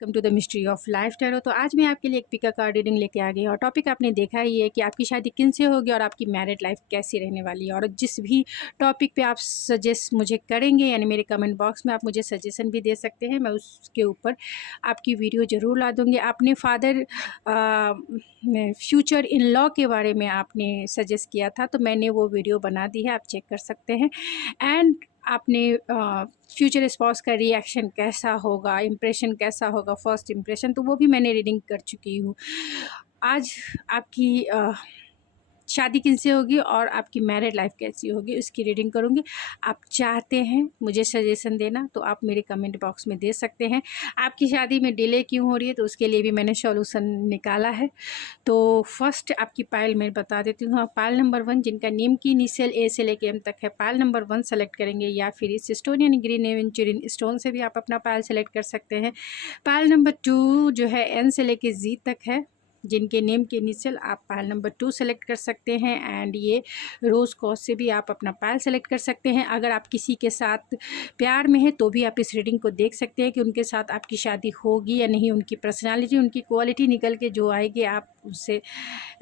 Welcome to the mystery of life tarot. तो आज मैं आपके लिए एक पिका कार्ड रीडिंग लेके आ गई और टॉपिक आपने देखा ही है कि आपकी शादी किन से होगी और आपकी मैरिड लाइफ कैसी रहने वाली है। और जिस भी टॉपिक पे आप सजेस्ट मुझे करेंगे यानी मेरे कमेंट बॉक्स में आप मुझे सजेशन भी दे सकते हैं, मैं उसके ऊपर आपकी वीडियो ज़रूर ला दूँगी। अपने फादर फ्यूचर इन लॉ के बारे में आपने सजेस्ट किया था, तो मैंने वो वीडियो बना दी है, आप चेक कर सकते हैं। एंड आपने फ्यूचर स्पाउस का रिएक्शन कैसा होगा, इम्प्रेशन कैसा होगा, फर्स्ट इम्प्रेशन, तो वो भी मैंने रीडिंग कर चुकी हूँ। आज आपकी शादी किनसे होगी और आपकी मैरिड लाइफ कैसी होगी उसकी रीडिंग करूँगी। आप चाहते हैं मुझे सजेशन देना तो आप मेरे कमेंट बॉक्स में दे सकते हैं। आपकी शादी में डिले क्यों हो रही है तो उसके लिए भी मैंने सॉल्यूशन निकाला है। तो फर्स्ट आपकी पायल मैं बता देती हूँ। पायल नंबर 1 जिनका नेम की इनिशियल ए से लेके एम तक है, पायल नंबर 1 सेलेक्ट करेंगे, या फिर इस स्टोन यानी ग्रीन एवेंचुरिन स्टोन से भी आप अपना पायल सेलेक्ट कर सकते हैं। पायल नंबर 2 जो है एन से लेके जी तक है, जिनके नेम के इनिशियल आप पायल नंबर 2 सेलेक्ट कर सकते हैं। एंड ये रोज़ कॉस से भी आप अपना पायल सेलेक्ट कर सकते हैं। अगर आप किसी के साथ प्यार में हैं तो भी आप इस रीडिंग को देख सकते हैं कि उनके साथ आपकी शादी होगी या नहीं। उनकी पर्सनालिटी, उनकी क्वालिटी निकल के जो आएगी आप उससे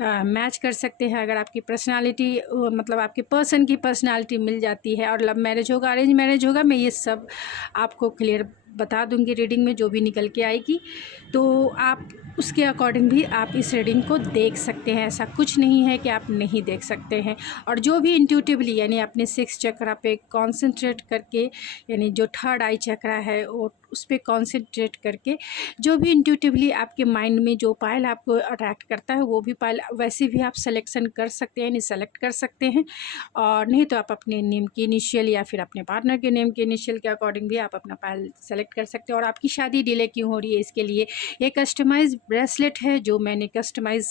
मैच कर सकते हैं। अगर आपकी पर्सनालिटी मतलब आपके पर्सन की पर्सनालिटी मिल जाती है और लव मैरिज होगा, अरेंज मैरिज होगा, मैं ये सब आपको क्लियर बता दूंगी रीडिंग में जो भी निकल के आएगी, तो आप उसके अकॉर्डिंग भी आप इस रीडिंग को देख सकते हैं। ऐसा कुछ नहीं है कि आप नहीं देख सकते हैं। और जो भी इंट्यूटिवली यानी अपने 6 चक्रा पे कॉन्सेंट्रेट करके, यानी जो थर्ड आई चक्रा है वो उस पर कॉन्सेंट्रेट करके जो भी इंट्यूटिवली आपके माइंड में जो पायल आपको अट्रैक्ट करता है वो भी पायल वैसे भी आप सिलेक्शन कर सकते हैं, यानी सेलेक्ट कर सकते हैं। और नहीं तो आप अपने नेम की इनिशियल या फिर अपने पार्टनर के नेम के इनिशियल के अकॉर्डिंग भी आप अपना पायल सेलेक्ट कर सकते हैं। और आपकी शादी डिले क्यों हो रही है इसके लिए ये कस्टमाइज ब्रेसलेट है जो मैंने कस्टमाइज़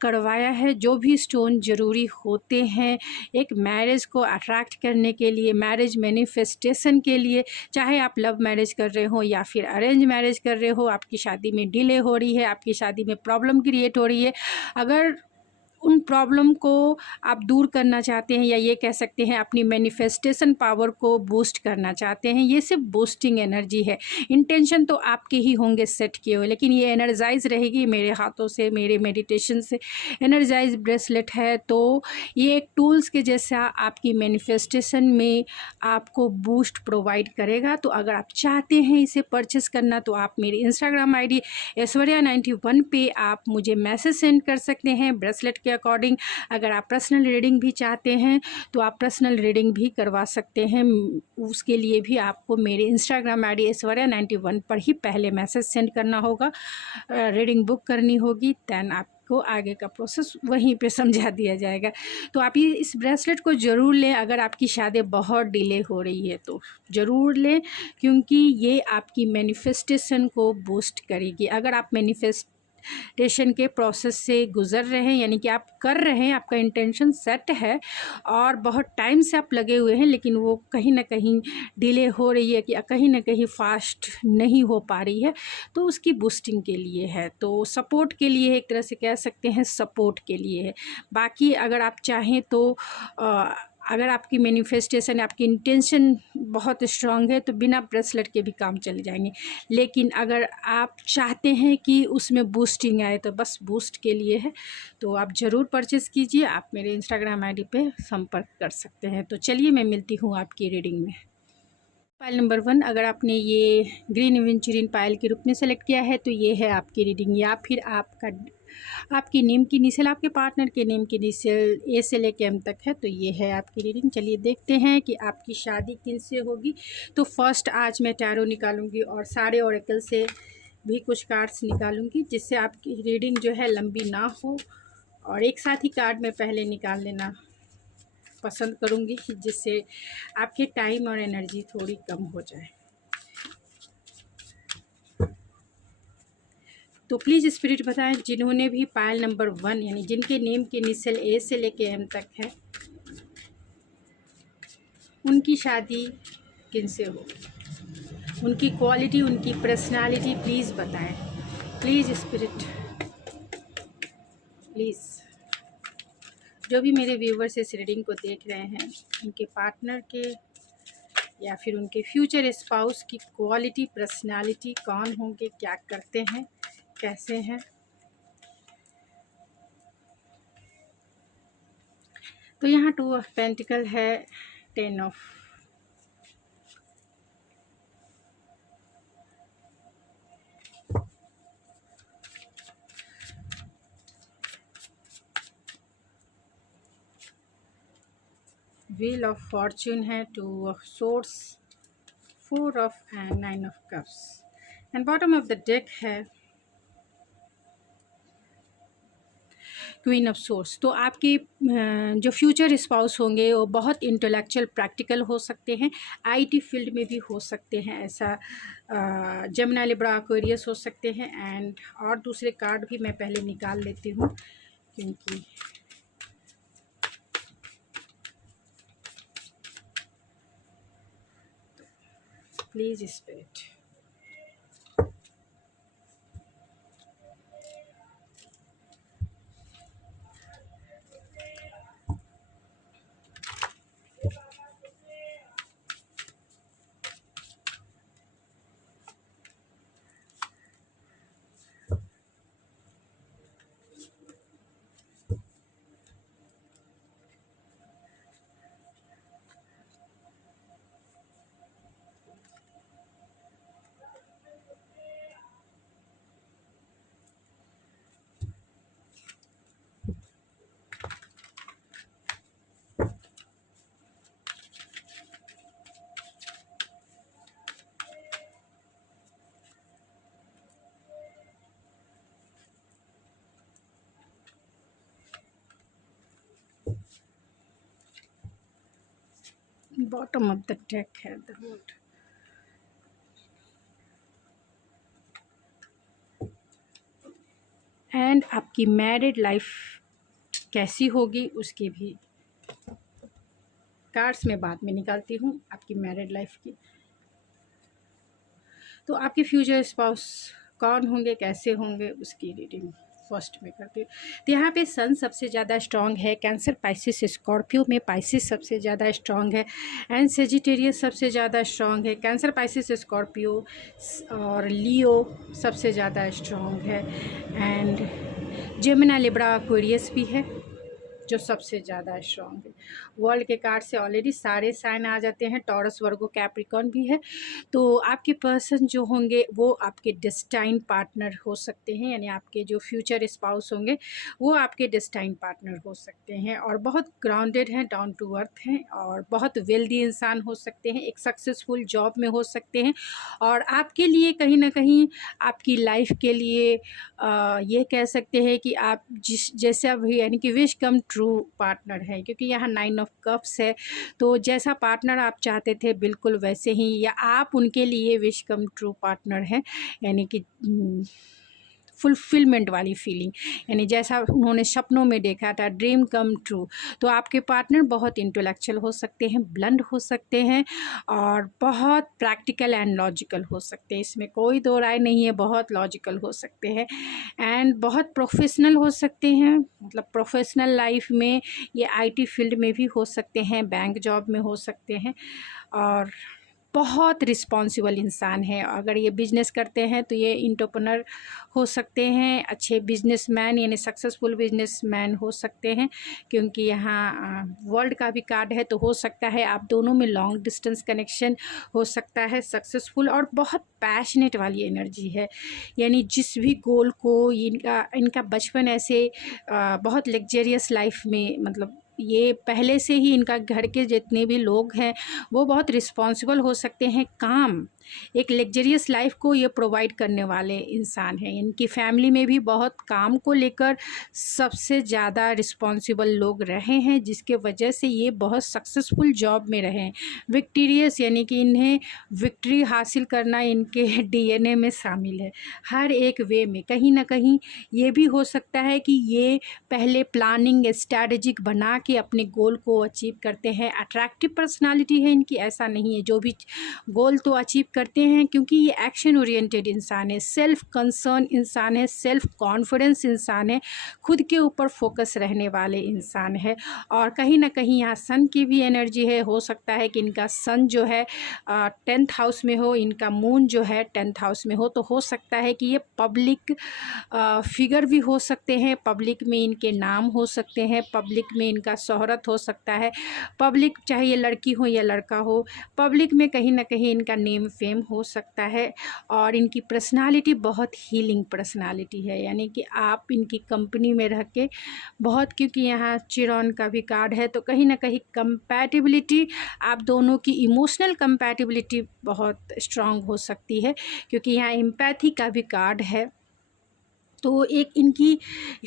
करवाया है। जो भी स्टोन ज़रूरी होते हैं एक मैरिज को अट्रैक्ट करने के लिए, मैरिज मैनिफेस्टेशन के लिए, चाहे आप लव मैरिज कर रहे हो या फिर अरेंज मैरिज कर रहे हो, आपकी शादी में डिले हो रही है, आपकी शादी में प्रॉब्लम क्रिएट हो रही है, अगर उन प्रॉब्लम को आप दूर करना चाहते हैं या ये कह सकते हैं अपनी मैनिफेस्टेशन पावर को बूस्ट करना चाहते हैं, ये सिर्फ बूस्टिंग एनर्जी है। इंटेंशन तो आपके ही होंगे सेट किए हुए, लेकिन ये एनर्जाइज रहेगी मेरे हाथों से, मेरे मेडिटेशन से। एनर्जाइज ब्रेसलेट है तो ये एक टूल्स के जैसा आपकी मैनिफेस्टेशन में आपको बूस्ट प्रोवाइड करेगा। तो अगर आप चाहते हैं इसे परचेस करना तो आप मेरी इंस्टाग्राम ID ऐश्वर्या91 पे आप मुझे मैसेज सेंड कर सकते हैं ब्रेसलेट के अकॉर्डिंग। अगर आप पर्सनल रीडिंग भी चाहते हैं तो आप पर्सनल रीडिंग भी करवा सकते हैं। उसके लिए भी आपको मेरे इंस्टाग्राम ID ऐश्वर्या91 पर ही पहले मैसेज सेंड करना होगा, रीडिंग बुक करनी होगी, दैन आपको आगे का प्रोसेस वहीं पे समझा दिया जाएगा। तो आप ये इस ब्रेसलेट को ज़रूर लें। अगर आपकी शादी बहुत डिले हो रही है तो ज़रूर लें, क्योंकि ये आपकी मैनिफेस्टेशन को बूस्ट करेगी। अगर आप मैनिफेस्टेशन के प्रोसेस से गुज़र रहे हैं, यानी कि आप कर रहे हैं, आपका इंटेंशन सेट है और बहुत टाइम से आप लगे हुए हैं, लेकिन वो कहीं ना कहीं डिले हो रही है कि कहीं ना कहीं फास्ट नहीं हो पा रही है, तो उसकी बूस्टिंग के लिए है, तो सपोर्ट के लिए है, एक तरह से कह सकते हैं सपोर्ट के लिए है। बाकी अगर आप चाहें तो अगर आपकी मैनिफेस्टेशन, आपकी इंटेंशन बहुत स्ट्रांग है तो बिना ब्रेसलेट के भी काम चल जाएंगे। लेकिन अगर आप चाहते हैं कि उसमें बूस्टिंग आए तो बस बूस्ट के लिए है, तो आप ज़रूर परचेज़ कीजिए। आप मेरे इंस्टाग्राम ID पे संपर्क कर सकते हैं। तो चलिए मैं मिलती हूँ आपकी रीडिंग में। पायल नंबर 1 अगर आपने ये ग्रीन एवेंचुरिन पायल के रूप में सेलेक्ट किया है तो ये है आपकी रीडिंग, या फिर आपकी नेम की इनिशियल, आपके पार्टनर के नेम की इनिशियल ए से लेके एम तक है, तो ये है आपकी रीडिंग। चलिए देखते हैं कि आपकी शादी किनसे होगी। तो फर्स्ट आज मैं टैरो निकालूंगी और सारे ओरेकल से भी कुछ कार्ड्स निकालूंगी, जिससे आपकी रीडिंग जो है लंबी ना हो। और एक साथ ही कार्ड मैं पहले निकाल लेना पसंद करूंगी, जिससे आपके टाइम और एनर्जी थोड़ी कम हो जाए। तो प्लीज़ स्पिरिट बताएं जिन्होंने भी पायल नंबर 1 यानी जिनके नेम के इनिशियल ए से लेके एम तक है, उनकी शादी किनसे हो, उनकी क्वालिटी, उनकी पर्सनालिटी प्लीज़ बताएं। Please spirit, please. जो भी मेरे व्यूवर्स इस रीडिंग को देख रहे हैं उनके पार्टनर के या फिर उनके फ्यूचर स्पाउस की क्वालिटी, पर्सनालिटी कौन होंगे, क्या करते हैं, कैसे हैं। तो यहाँ 2 ऑफ पेंटिकल है, 10 ऑफ व्हील ऑफ फॉर्च्यून है, 2 of swords, 4 of and 9 of cups and bottom of the deck है क्वीन ऑफ सोर्स। तो आपके जो फ्यूचर स्पाउस होंगे वो बहुत इंटेलेक्चुअल, प्रैक्टिकल हो सकते हैं, आईटी फील्ड में भी हो सकते हैं, ऐसा जेमिनी, लिब्रा, एक्वेरियस हो सकते हैं। एंड और दूसरे कार्ड भी मैं पहले निकाल लेती हूँ क्योंकि please spirit. Bottom of the deck है द रोड। एंड आपकी मैरिड लाइफ कैसी होगी उसकी भी कार्ड्स में बाद में निकालती हूँ, आपकी मैरिड लाइफ की। तो आपके फ्यूचर स्पाउस कौन होंगे, कैसे होंगे, उसकी रीडिंग फर्स्ट में करती हूँ। तो यहाँ पे सन सबसे ज़्यादा स्ट्रॉन्ग है, कैंसर, पाइसिस, स्कॉर्पियो में पाइसिस सबसे ज़्यादा स्ट्रॉन्ग है एंड सेजिटेरियस सबसे ज़्यादा स्ट्रॉन्ग है। कैंसर, पाइसिस, स्कॉर्पियो और लियो सबसे ज़्यादा स्ट्रॉन्ग है एंड जेमिनी, लिब्रा, एक्वेरियस भी है जो सबसे ज़्यादा स्ट्रॉन्ग है। वर्ल्ड के कार्ड से ऑलरेडी सारे साइन आ जाते हैं, टॉरस, वर्गो, कैप्रिकॉर्न भी है। तो आपके पर्सन जो होंगे वो आपके डेस्टाइन पार्टनर हो सकते हैं, यानी आपके जो फ्यूचर स्पाउस होंगे वो आपके डेस्टाइन पार्टनर हो सकते हैं और बहुत ग्राउंडेड हैं, डाउन टू अर्थ हैं और बहुत वेल्दी इंसान हो सकते हैं, एक सक्सेसफुल जॉब में हो सकते हैं और आपके लिए कहीं ना कहीं आपकी लाइफ के लिए ये कह सकते हैं कि आप जैसा भी, यानी कि विश कम ट्रू पार्टनर है, क्योंकि यहाँ 9 ऑफ कप्स है। तो जैसा पार्टनर आप चाहते थे बिल्कुल वैसे ही, या आप उनके लिए विश कम ट्रू पार्टनर है, यानी कि फुलफिलमेंट वाली फीलिंग, यानी जैसा उन्होंने सपनों में देखा था, ड्रीम कम ट्रू। तो आपके पार्टनर बहुत इंटेलेक्चुअल हो सकते हैं, ब्लंड हो सकते हैं और बहुत प्रैक्टिकल एंड लॉजिकल हो सकते हैं, इसमें कोई दो राय नहीं है, बहुत लॉजिकल हो सकते हैं एंड बहुत प्रोफेशनल हो सकते हैं। मतलब प्रोफेशनल लाइफ में ये आईटी फील्ड में भी हो सकते हैं, बैंक जॉब में हो सकते हैं और बहुत रिस्पॉन्सिबल इंसान है। अगर ये बिजनेस करते हैं तो ये एंटरप्रेन्योर हो सकते हैं, अच्छे बिजनेसमैन यानी सक्सेसफुल बिजनेसमैन हो सकते हैं, क्योंकि यहाँ वर्ल्ड का भी कार्ड है। तो हो सकता है आप दोनों में लॉन्ग डिस्टेंस कनेक्शन हो सकता है, सक्सेसफुल और बहुत पैशनेट वाली एनर्जी है, यानी जिस भी गोल को इनका बचपन ऐसे बहुत लग्जरियस लाइफ में, मतलब ये पहले से ही इनका घर के जितने भी लोग हैं वो बहुत रिस्पॉन्सिबल हो सकते हैं, काम एक लग्जरियस लाइफ को ये प्रोवाइड करने वाले इंसान हैं। इनकी फैमिली में भी बहुत काम को लेकर सबसे ज़्यादा रिस्पॉन्सिबल लोग रहे हैं, जिसके वजह से ये बहुत सक्सेसफुल जॉब में रहे हैं, विक्टीरियस, यानी कि इन्हें विक्ट्री हासिल करना इनके डीएनए में शामिल है हर एक वे में। कहीं ना कहीं ये भी हो सकता है कि ये पहले प्लानिंग स्ट्रैटेजिक बना के अपने गोल को अचीव करते हैं। अट्रैक्टिव पर्सनालिटी है इनकी, ऐसा नहीं है, जो भी गोल तो अचीव करते हैं क्योंकि ये एक्शन ओरिएंटेड इंसान है, सेल्फ कंसर्न इंसान है, सेल्फ कॉन्फिडेंस इंसान है, खुद के ऊपर फोकस रहने वाले इंसान है। और कहीं ना कहीं यहाँ सन की भी एनर्जी है। हो सकता है कि इनका सन जो है 10th हाउस में हो, इनका मून जो है 10th हाउस में हो। तो हो सकता है कि ये पब्लिक फिगर भी हो सकते हैं, पब्लिक में इनके नाम हो सकते हैं, पब्लिक में इनका शोहरत हो सकता है, पब्लिक चाहे ये लड़की हो या लड़का हो, पब्लिक में कहीं ना कहीं इनका नेम फेम हो सकता है। और इनकी पर्सनालिटी बहुत हीलिंग पर्सनालिटी है, यानी कि आप इनकी कंपनी में रह के बहुत, क्योंकि यहाँ चिरॉन का भी कार्ड है, तो कहीं ना कहीं कंपैटिबिलिटी, आप दोनों की इमोशनल कंपैटिबिलिटी बहुत स्ट्रांग हो सकती है, क्योंकि यहाँ एम्पैथी का भी कार्ड है। तो एक इनकी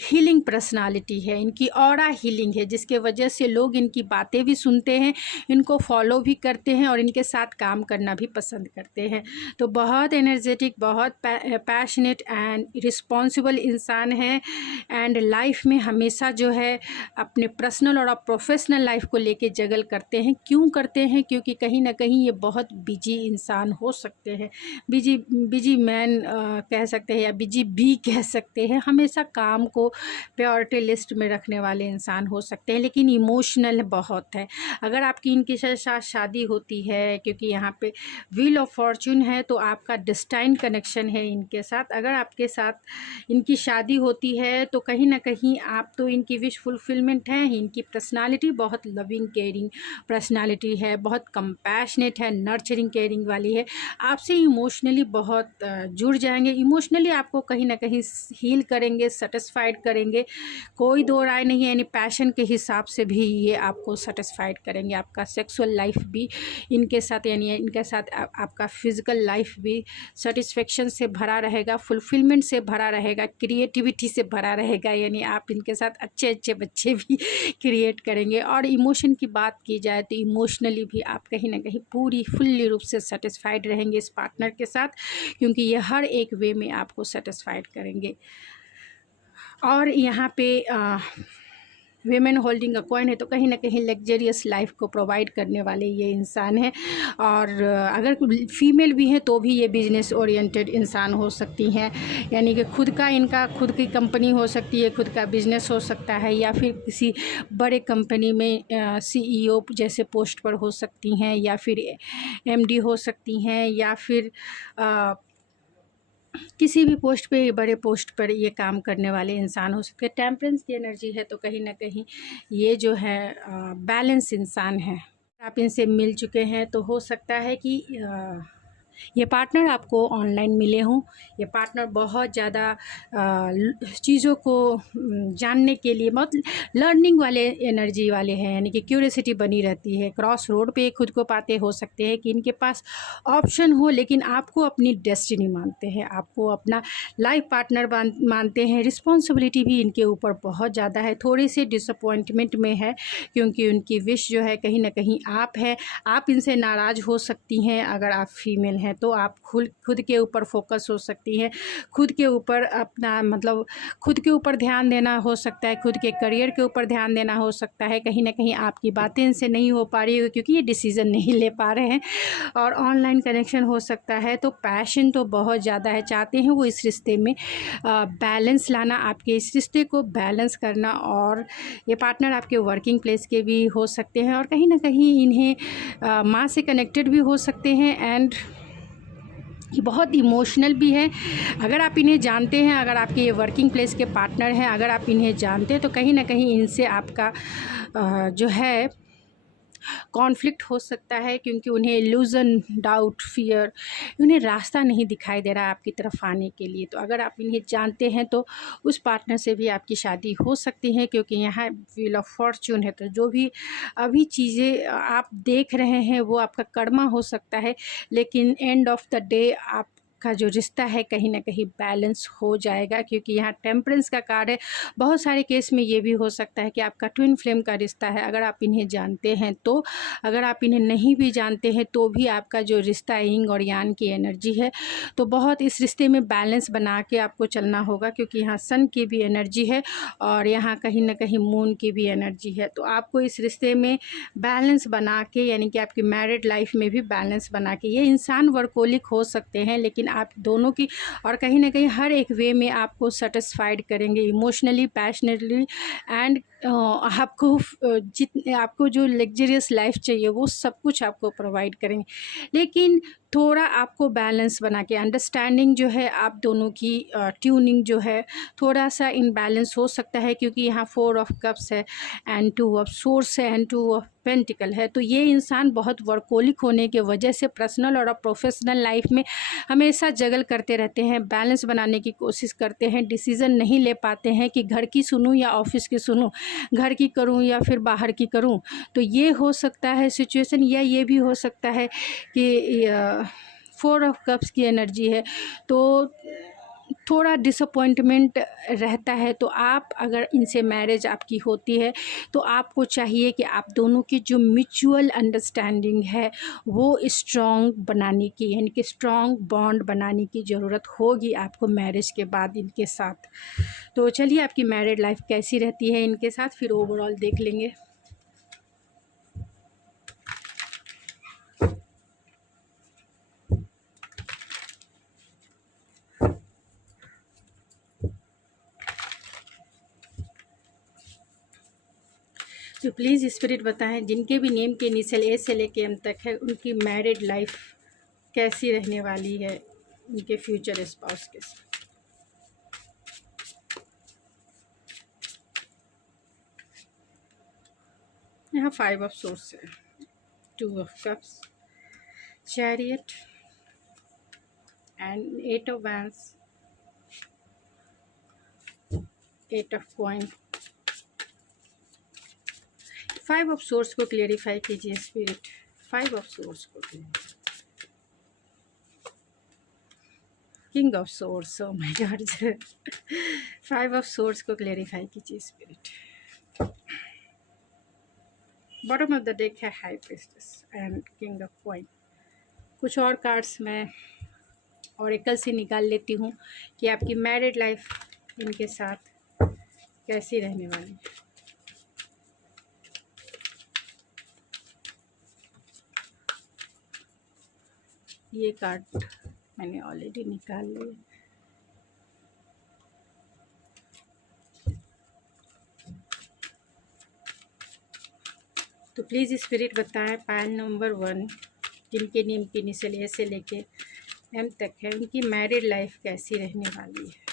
हीलिंग पर्सनालिटी है, इनकी ऑरा हीलिंग है, जिसके वजह से लोग इनकी बातें भी सुनते हैं, इनको फॉलो भी करते हैं और इनके साथ काम करना भी पसंद करते हैं। तो बहुत एनर्जेटिक, बहुत पैशनेट एंड रिस्पॉन्सिबल इंसान है। एंड लाइफ में हमेशा जो है अपने पर्सनल और प्रोफेशनल लाइफ को लेके जगल करते हैं। क्यों करते हैं? क्योंकि कहीं ना कहीं ये बहुत बिजी इंसान हो सकते हैं, बिजी मैन कह सकते हैं या बिजी भी कह सकते हैं। हमेशा काम को प्रायोरिटी लिस्ट में रखने वाले इंसान हो सकते हैं, लेकिन इमोशनल बहुत है। अगर आपकी इनके साथ शादी होती है, क्योंकि यहाँ पे व्हील ऑफ फॉर्चून है, तो आपका डिस्टाइन कनेक्शन है इनके साथ। अगर आपके साथ इनकी शादी होती है तो कहीं ना कहीं आप तो इनकी विश फुलफिलमेंट है। इनकी पर्सनालिटी बहुत लविंग केयरिंग पर्सनालिटी है, बहुत कंपैशनेट है, नर्चरिंग केयरिंग वाली है, आपसे इमोशनली बहुत जुड़ जाएंगे। इमोशनली आपको कहीं ना कहीं हील करेंगे, सेटिस्फाइड करेंगे, कोई दो राय नहीं है। यानी पैशन के हिसाब से भी ये आपको सेटिस्फाइड करेंगे। आपका सेक्सुअल लाइफ भी इनके साथ, यानी इनके साथ आपका फिजिकल लाइफ भी सेटिस्फेक्शन से भरा रहेगा, फुलफिलमेंट से भरा रहेगा, क्रिएटिविटी से भरा रहेगा। यानी आप इनके साथ अच्छे अच्छे बच्चे भी क्रिएट करेंगे। और इमोशन की बात की जाए तो इमोशनली भी आप कहीं ना कहीं पूरी फुल्ली रूप से सेटिस्फाइड रहेंगे इस पार्टनर के साथ, क्योंकि ये हर एक वे में आपको सेटिस्फाइड करेंगे। और यहाँ पे वेमेन होल्डिंग अ कॉइन है, तो कहीं ना कहीं लग्जरियस लाइफ को प्रोवाइड करने वाले ये इंसान है। और अगर फीमेल भी हैं तो भी ये बिजनेस ओरिएंटेड इंसान हो सकती हैं, यानी कि इनका खुद की कंपनी हो सकती है, खुद का बिजनेस हो सकता है, या फिर किसी बड़े कंपनी में CEO जैसे पोस्ट पर हो सकती हैं, या फिर MD हो सकती हैं, या फिर किसी भी पोस्ट पे, बड़े पोस्ट पर ये काम करने वाले इंसान हो सकते हैं। टेम्परेंस की एनर्जी है, तो कहीं ना कहीं ये जो है बैलेंस इंसान है। आप इनसे मिल चुके हैं तो हो सकता है कि ये पार्टनर आपको ऑनलाइन मिले हों। ये पार्टनर बहुत ज़्यादा चीज़ों को जानने के लिए बहुत लर्निंग वाले एनर्जी वाले हैं, यानी कि क्यूरियोसिटी बनी रहती है। क्रॉस रोड पे खुद को पाते, हो सकते हैं कि इनके पास ऑप्शन हो, लेकिन आपको अपनी डेस्टिनी मानते हैं, आपको अपना लाइफ पार्टनर मानते हैं। रिस्पॉन्सिबिलिटी भी इनके ऊपर बहुत ज़्यादा है, थोड़ी सी डिसअपॉइंटमेंट में है, क्योंकि उनकी विश जो है कहीं ना कहीं आप हैं। आप इनसे नाराज़ हो सकती हैं अगर आप फीमेल हैं, तो आप खुद के ऊपर फोकस हो सकती हैं, खुद के ऊपर अपना मतलब खुद के ऊपर ध्यान देना हो सकता है, खुद के करियर के ऊपर ध्यान देना हो सकता है। कहीं ना कहीं आपकी बातें इनसे नहीं हो पा रही है क्योंकि ये डिसीज़न नहीं ले पा रहे हैं। और ऑनलाइन कनेक्शन हो सकता है। तो पैशन तो बहुत ज़्यादा है, चाहते हैं वो इस रिश्ते में बैलेंस लाना, आपके इस रिश्ते को बैलेंस करना। और ये पार्टनर आपके वर्किंग प्लेस के भी हो सकते हैं, और कहीं ना कहीं इन्हें माँ से कनेक्टेड भी हो सकते हैं। एंड ये बहुत इमोशनल भी है। अगर आप इन्हें जानते हैं, अगर आपके ये वर्किंग प्लेस के पार्टनर हैं, अगर आप इन्हें जानते हैं, तो कहीं ना कहीं इनसे आपका जो है कॉन्फ्लिक्ट हो सकता है, क्योंकि उन्हें इल्यूज़न, डाउट, फियर, उन्हें रास्ता नहीं दिखाई दे रहा है आपकी तरफ आने के लिए। तो अगर आप इन्हें जानते हैं तो उस पार्टनर से भी आपकी शादी हो सकती है, क्योंकि यहाँ व्हील ऑफ फॉर्चून है। तो जो भी अभी चीज़ें आप देख रहे हैं वो आपका कर्मा हो सकता है, लेकिन एंड ऑफ द डे आप आपका जो रिश्ता है कहीं ना कहीं बैलेंस हो जाएगा, क्योंकि यहाँ टेम्परेंस का कार्ड है। बहुत सारे केस में ये भी हो सकता है कि आपका ट्विन फ्लेम का रिश्ता है, अगर आप इन्हें जानते हैं तो। अगर आप इन्हें नहीं भी जानते हैं तो भी आपका जो रिश्ता यिंग और यांग की एनर्जी है, तो बहुत इस रिश्ते में बैलेंस बना के आपको चलना होगा, क्योंकि यहाँ सन की भी एनर्जी है और यहाँ कहीं ना कहीं मून की भी एनर्जी है। तो आपको इस रिश्ते में बैलेंस बना के, यानी कि आपकी मैरिड लाइफ में भी बैलेंस बना के, ये इंसान वर्कोलिक हो सकते हैं लेकिन आप दोनों की और कहीं ना कहीं हर एक वे में आपको सेटिस्फाइड करेंगे, इमोशनली, पैशनेटली एंड आपको जो लग्जरियस लाइफ चाहिए वो सब कुछ आपको प्रोवाइड करेंगे। लेकिन थोड़ा आपको बैलेंस बना के, अंडरस्टैंडिंग जो है आप दोनों की, ट्यूनिंग जो है थोड़ा सा इनबैलेंस हो सकता है, क्योंकि यहाँ 4 ऑफ कप्स है एंड 2 ऑफ सोर्स है एंड 2 ऑफ पेंटिकल है। तो ये इंसान बहुत वर्कोलिक होने की वजह से पर्सनल और प्रोफेशनल लाइफ में हमेशा जगल करते रहते हैं, बैलेंस बनाने की कोशिश करते हैं, डिसीज़न नहीं ले पाते हैं कि घर की सुनूं या ऑफिस की सुनूं, घर की करूं या फिर बाहर की करूं। तो ये हो सकता है सिचुएशन, या ये भी हो सकता है कि 4 ऑफ कप्स की एनर्जी है तो थोड़ा डिसअपॉइंटमेंट रहता है। तो आप अगर इनसे मैरिज आपकी होती है तो आपको चाहिए कि आप दोनों की जो म्यूचुअल अंडरस्टैंडिंग है वो स्ट्रॉन्ग बनाने की, यानी कि स्ट्रॉन्ग बॉन्ड बनाने की ज़रूरत होगी आपको मैरिज के बाद इनके साथ। तो चलिए आपकी मैरिड लाइफ कैसी रहती है इनके साथ, फिर ओवरऑल देख लेंगे। तो प्लीज़ स्पिरिट बताएं जिनके भी नेम के इनिशियल ए से लेके एम तक है, उनकी मैरिड लाइफ कैसी रहने वाली है उनके फ्यूचर स्पाउस के साथ। यहाँ 5 ऑफ सोर्स है, 2 of cups, chariot and 8 of wands, 8 of coin. 5 of swords को क्लियरिफाई कीजिए स्पिरिट, 5 ऑफ सोर्स को। King of swords, oh my god. 5 of swords को क्लियरिफाई कीजिए spirit. Bottom of the deck है high priestess and king of coin. कुछ और cards मैं oracle से निकाल लेती हूँ कि आपकी मैरिड लाइफ इनके साथ कैसी रहने वाली है। ये कार्ड मैंने ऑलरेडी निकाल लिया। तो प्लीज़ स्पिरिट बताएं पायल नंबर 1 जिनके नेम की इनिशियल ए से लेके एम तक है, उनकी मैरिड लाइफ कैसी रहने वाली है।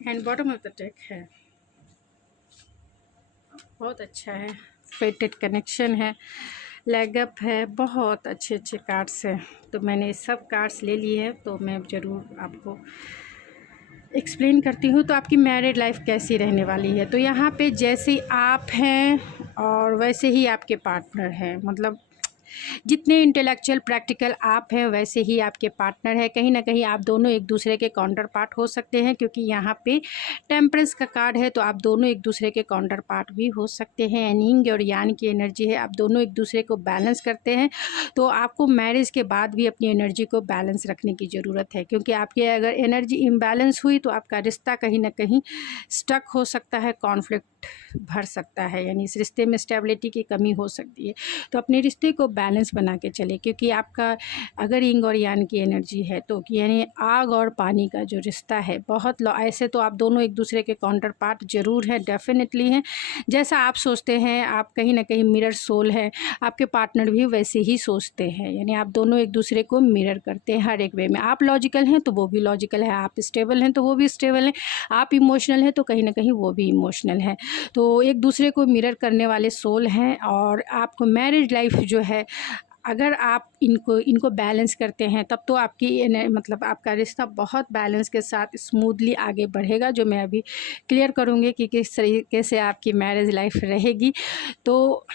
And bottom of the deck है, बहुत अच्छा है, फेटेड कनेक्शन है, लेग अप है, बहुत अच्छे अच्छे कार्ड्स हैं। तो मैंने सब कार्ड्स ले लिए हैं, तो मैं ज़रूर आपको एक्सप्लेन करती हूँ। तो आपकी मैरिड लाइफ कैसी रहने वाली है। तो यहाँ पे जैसे आप हैं और वैसे ही आपके पार्टनर हैं, मतलब जितने इंटेलेक्चुअल प्रैक्टिकल आप हैं वैसे ही आपके पार्टनर है। कहीं ना कहीं आप दोनों एक दूसरे के काउंटर पार्ट हो सकते हैं, क्योंकि यहाँ पे टेम्परेंस का कार्ड है, तो आप दोनों एक दूसरे के काउंटर पार्ट भी हो सकते हैं। यिंग और यांग की एनर्जी है, आप दोनों एक दूसरे को बैलेंस करते हैं। तो आपको मैरिज के बाद भी अपनी एनर्जी को बैलेंस रखने की ज़रूरत है, क्योंकि आपकी अगर एनर्जी इम्बैलेंस हुई तो आपका रिश्ता कहीं ना कहीं स्टक हो सकता है, कॉन्फ्लिक्ट भर सकता है, यानी इस रिश्ते में स्टेबिलिटी की कमी हो सकती है। तो अपने रिश्ते को बैलेंस बना के चले, क्योंकि आपका अगर यिंग और यांग की एनर्जी है तो यानी आग और पानी का जो रिश्ता है बहुत ऐसे तो आप दोनों एक दूसरे के काउंटर पार्ट जरूर हैं, डेफिनेटली हैं। जैसा आप सोचते हैं, आप कहीं ना कहीं मिरर सोल है, आपके पार्टनर भी वैसे ही सोचते हैं, यानी आप दोनों एक दूसरे को मिरर करते हैं हर एक वे में। आप लॉजिकल हैं तो वो भी लॉजिकल है, आप स्टेबल हैं तो वो भी स्टेबल हैं, आप इमोशनल हैं तो कहीं ना कहीं वो भी इमोशनल है। तो एक दूसरे को मिरर करने वाले सोल हैं। और आपको मैरिज लाइफ जो है अगर आप इनको बैलेंस करते हैं तब तो आपकी मतलब आपका रिश्ता बहुत बैलेंस के साथ स्मूथली आगे बढ़ेगा, जो मैं अभी क्लियर करूँगी कि किस तरीके से आपकी मैरिज लाइफ रहेगी। तो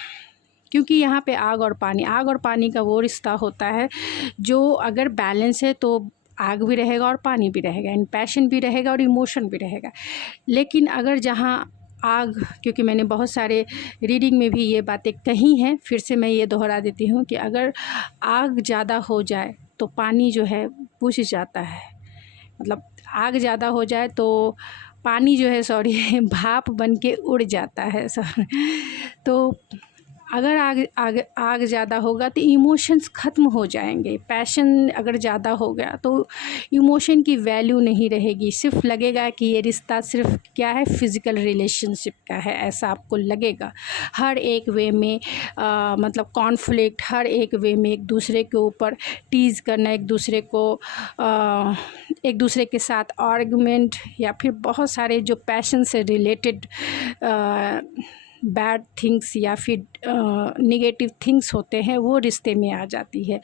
क्योंकि यहाँ पे आग और पानी का वो रिश्ता होता है जो अगर बैलेंस है तो आग भी रहेगा और पानी भी रहेगा, एंड पैशन भी रहेगा और इमोशन भी रहेगा। लेकिन अगर जहाँ आग, क्योंकि मैंने बहुत सारे रीडिंग में भी ये बातें कही हैं, फिर से मैं ये दोहरा देती हूँ कि अगर आग ज़्यादा हो जाए तो पानी जो है बुझ जाता है। मतलब आग ज़्यादा हो जाए तो पानी जो है भाप बन के उड़ जाता है। तो अगर आग ज़्यादा होगा तो इमोशंस ख़त्म हो जाएंगे। पैशन अगर ज़्यादा हो गया तो इमोशन की वैल्यू नहीं रहेगी। सिर्फ लगेगा कि ये रिश्ता सिर्फ क्या है, फिज़िकल रिलेशनशिप का है, ऐसा आपको लगेगा। हर एक वे में मतलब कॉन्फ्लिक्ट, हर एक वे में एक दूसरे के ऊपर टीज़ करना, एक दूसरे के साथ आर्गुमेंट, या फिर बहुत सारे जो पैशन से रिलेटेड बैड थिंग्स या फिर नेगेटिव थिंग्स होते हैं, वो रिश्ते में आ जाती है।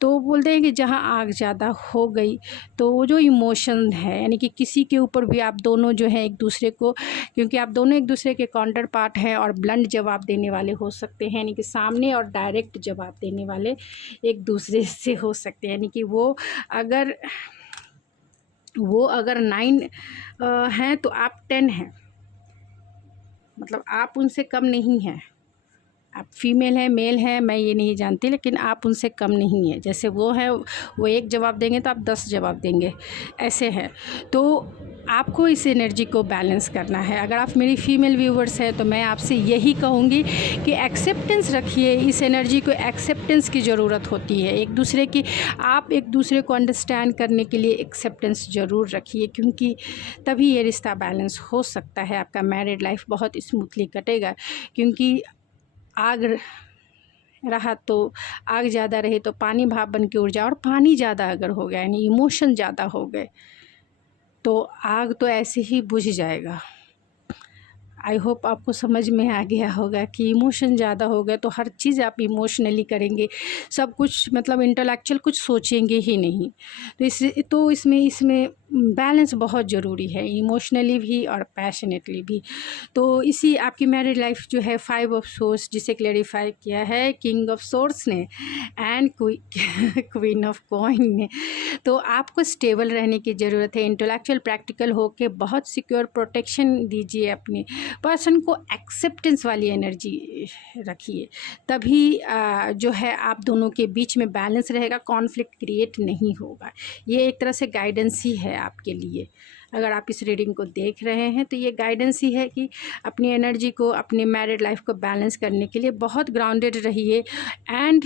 तो बोलते हैं कि जहाँ आग ज़्यादा हो गई तो वो जो इमोशन है, यानी कि किसी के ऊपर भी आप दोनों जो हैं एक दूसरे को, क्योंकि आप दोनों एक दूसरे के काउंटर पार्ट हैं और ब्लंट जवाब देने वाले हो सकते हैं, यानी कि सामने और डायरेक्ट जवाब देने वाले एक दूसरे से हो सकते हैं। यानी कि वो अगर 9 हैं तो आप 10 हैं, मतलब आप उनसे कम नहीं हैं। आप फीमेल हैं, मेल हैं, मैं ये नहीं जानती, लेकिन आप उनसे कम नहीं हैं। जैसे वो हैं, वो एक जवाब देंगे तो आप 10 जवाब देंगे, ऐसे हैं। तो आपको इस एनर्जी को बैलेंस करना है। अगर आप मेरी फीमेल व्यूवर्स हैं तो मैं आपसे यही कहूँगी कि एक्सेप्टेंस रखिए। इस एनर्जी को एक्सेप्टेंस की ज़रूरत होती है, एक दूसरे की। आप एक दूसरे को अंडरस्टैंड करने के लिए एक्सेप्टेंस ज़रूर रखिए, क्योंकि तभी ये रिश्ता बैलेंस हो सकता है। आपका मैरिड लाइफ बहुत स्मूथली कटेगा। क्योंकि आग रहा तो आग ज़्यादा रही तो पानी भाप बन के उड़ जाए, और पानी ज़्यादा अगर हो गया, यानी इमोशन ज़्यादा हो गए, तो आग तो ऐसे ही बुझ जाएगा। आई होप आपको समझ में आ गया होगा कि इमोशन ज़्यादा हो गए तो हर चीज़ आप इमोशनली करेंगे, सब कुछ मतलब इंटेलेक्चुअल कुछ सोचेंगे ही नहीं। तो इसमें बैलेंस बहुत ज़रूरी है, इमोशनली भी और पैशनेटली भी। तो इसी आपकी मैरिड लाइफ जो है 5 ऑफ सोर्स, जिसे क्लेरिफाई किया है किंग ऑफ सोर्स ने एंड क्वीन ऑफ कॉइन ने। तो आपको स्टेबल रहने की ज़रूरत है, इंटेलेक्चुअल प्रैक्टिकल होके बहुत सिक्योर प्रोटेक्शन दीजिए, अपने पर्सन को एक्सेप्टेंस वाली एनर्जी रखिए, तभी जो है आप दोनों के बीच में बैलेंस रहेगा, कॉन्फ्लिक्ट क्रिएट नहीं होगा। ये एक तरह से गाइडेंस ही है आपके लिए। अगर आप इस रीडिंग को देख रहे हैं तो ये गाइडेंस ही है कि अपनी एनर्जी को, अपनी मैरिड लाइफ को बैलेंस करने के लिए बहुत ग्राउंडेड रहिए, एंड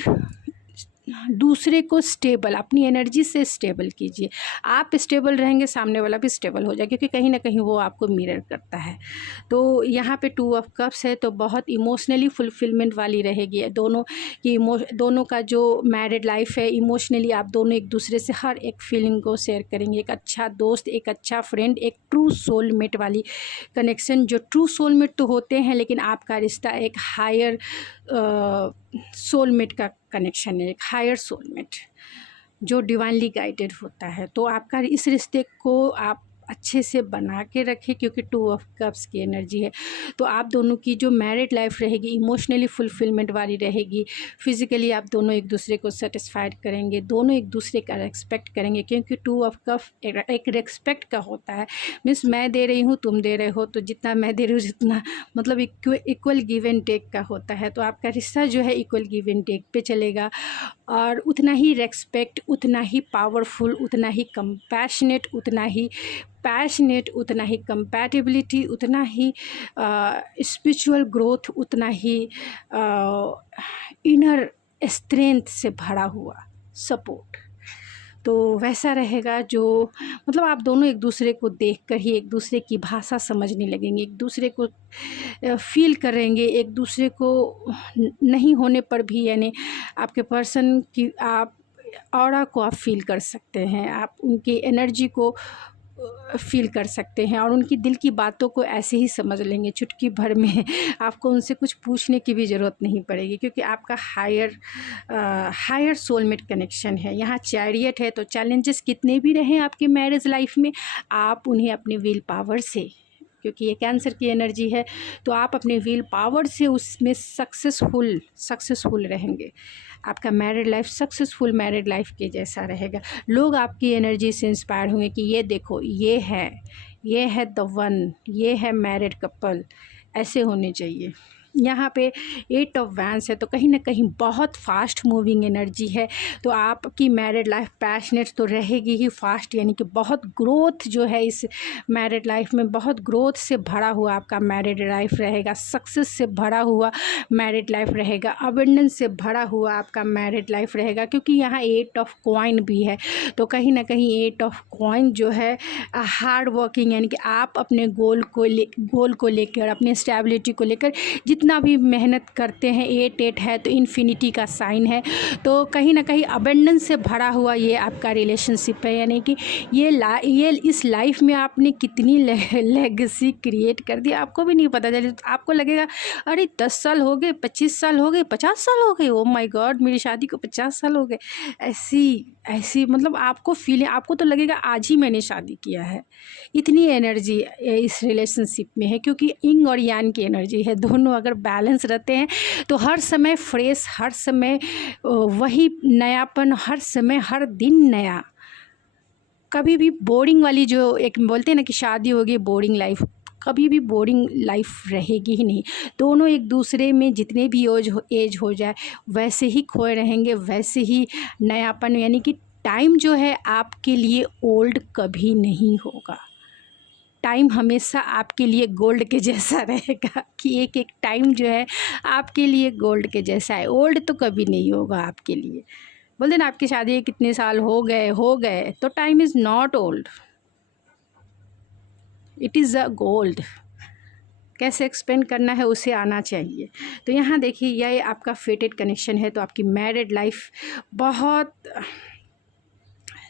दूसरे को स्टेबल, अपनी एनर्जी से स्टेबल कीजिए। आप स्टेबल रहेंगे, सामने वाला भी स्टेबल हो जाए, क्योंकि कहीं ना कहीं वो आपको मिरर करता है। तो यहाँ पे 2 ऑफ कप्स है, तो बहुत इमोशनली फुलफिलमेंट वाली रहेगी दोनों का जो मैरिड लाइफ है। इमोशनली आप दोनों एक दूसरे से हर एक फीलिंग को शेयर करेंगे। एक अच्छा दोस्त, एक अच्छा फ्रेंड, एक ट्रू सोलमेट वाली कनेक्शन। जो ट्रू सोलमेट तो होते हैं, लेकिन आपका रिश्ता एक हायर सोलमेट का कनेक्शन है, एक हायर सोलमेट जो डिवाइनली गाइडेड होता है। तो आपका इस रिश्ते को आप अच्छे से बना के रखें, क्योंकि 2 ऑफ कप्स की एनर्जी है। तो आप दोनों की जो मैरिड लाइफ रहेगी इमोशनली फुलफिलमेंट वाली रहेगी। फिज़िकली आप दोनों एक दूसरे को सेटिस्फाइड करेंगे, दोनों एक दूसरे का रेस्पेक्ट करेंगे, क्योंकि 2 ऑफ कप एक रेस्पेक्ट का होता है। मीन्स मैं दे रही हूँ, तुम दे रहे हो, तो जितना मैं दे रही हूँ, जितना मतलब इक्वल गिव एंड टेक का होता है। तो आपका रिश्ता जो है इक्वल गिव एंड टेक पे चलेगा, और उतना ही रेस्पेक्ट, उतना ही पावरफुल, उतना ही कंपैशनेट, उतना ही पैशनेट, उतना ही कंपैटिबिलिटी, उतना ही स्पिरिचुअल ग्रोथ, उतना ही इनर स्ट्रेंथ से भरा हुआ सपोर्ट। तो वैसा रहेगा जो मतलब आप दोनों एक दूसरे को देखकर ही एक दूसरे की भाषा समझने लगेंगे, एक दूसरे को फील करेंगे, एक दूसरे को नहीं होने पर भी, यानी आपके पर्सन की आप ऑरा को आप फील कर सकते हैं, आप उनकी एनर्जी को फील कर सकते हैं और उनकी दिल की बातों को ऐसे ही समझ लेंगे चुटकी भर में। आपको उनसे कुछ पूछने की भी ज़रूरत नहीं पड़ेगी, क्योंकि आपका हायर सोलमेट कनेक्शन है। यहाँ चैरियट है, तो चैलेंजेस कितने भी रहें आपकी मैरिज लाइफ में, आप उन्हें अपने विल पावर से, क्योंकि ये कैंसर की एनर्जी है, तो आप अपने विल पावर से उसमें सक्सेसफुल रहेंगे। आपका married life successful married life के जैसा रहेगा। लोग आपकी एनर्जी से इंस्पायर होंगे कि ये देखो, ये है द वन, ये है मैरिड कपल, ऐसे होने चाहिए। यहाँ पे 8 ऑफ वैंड्स है, तो कहीं ना कहीं बहुत फास्ट मूविंग एनर्जी है। तो आपकी मैरिड लाइफ पैशनेट तो रहेगी ही, फास्ट यानी कि बहुत ग्रोथ जो है इस मैरिड लाइफ में, बहुत ग्रोथ से भरा हुआ आपका मैरिड लाइफ रहेगा, सक्सेस से भरा हुआ मैरिड लाइफ रहेगा, अबंडेंस से भरा हुआ आपका मैरिड लाइफ रहेगा। क्योंकि यहाँ 8 ऑफ कॉइन भी है, तो कहीं ना कहीं 8 ऑफ कॉइन जो है हार्ड वर्किंग, यानी कि आप अपने गोल को लेकर, अपनी स्टेबिलिटी को लेकर जितना भी मेहनत करते हैं, 8 है तो इन्फिनिटी का साइन है। तो कहीं ना कहीं अबंडेंस से भरा हुआ ये आपका रिलेशनशिप है, यानी कि ये इस लाइफ में आपने कितनी लेगेसी क्रिएट कर दी आपको भी नहीं पता चले। तो आपको लगेगा अरे 10 साल हो गए, 25 साल हो गए, 50 साल हो गए, ओ माय गॉड मेरी शादी को 50 साल हो गए, ऐसी मतलब आपको फीलिंग, आपको तो लगेगा आज ही मैंने शादी किया है। इतनी एनर्जी इस रिलेशनशिप में है, क्योंकि इंग और यान की एनर्जी है। दोनों अगर बैलेंस रहते हैं तो हर समय फ्रेश, हर समय वही नयापन, हर समय हर दिन नया, कभी भी बोरिंग वाली जो एक बोलते हैं ना कि शादी होगी बोरिंग लाइफ, कभी भी बोरिंग लाइफ रहेगी ही नहीं। दोनों एक दूसरे में जितने भी एज हो जाए वैसे ही खोए रहेंगे, वैसे ही नयापन, यानी कि टाइम जो है आपके लिए ओल्ड कभी नहीं होगा। टाइम हमेशा आपके लिए गोल्ड के जैसा रहेगा, कि एक एक टाइम जो है आपके लिए गोल्ड के जैसा है, ओल्ड तो कभी नहीं होगा आपके लिए। बोलते ना आपकी शादी कितने साल हो गए, तो time is not old, it is a gold. कैसे एक्सपेंड करना है उसे आना चाहिए। तो यहाँ देखिए यह आपका फेटेड कनेक्शन है, तो आपकी मैरिड लाइफ बहुत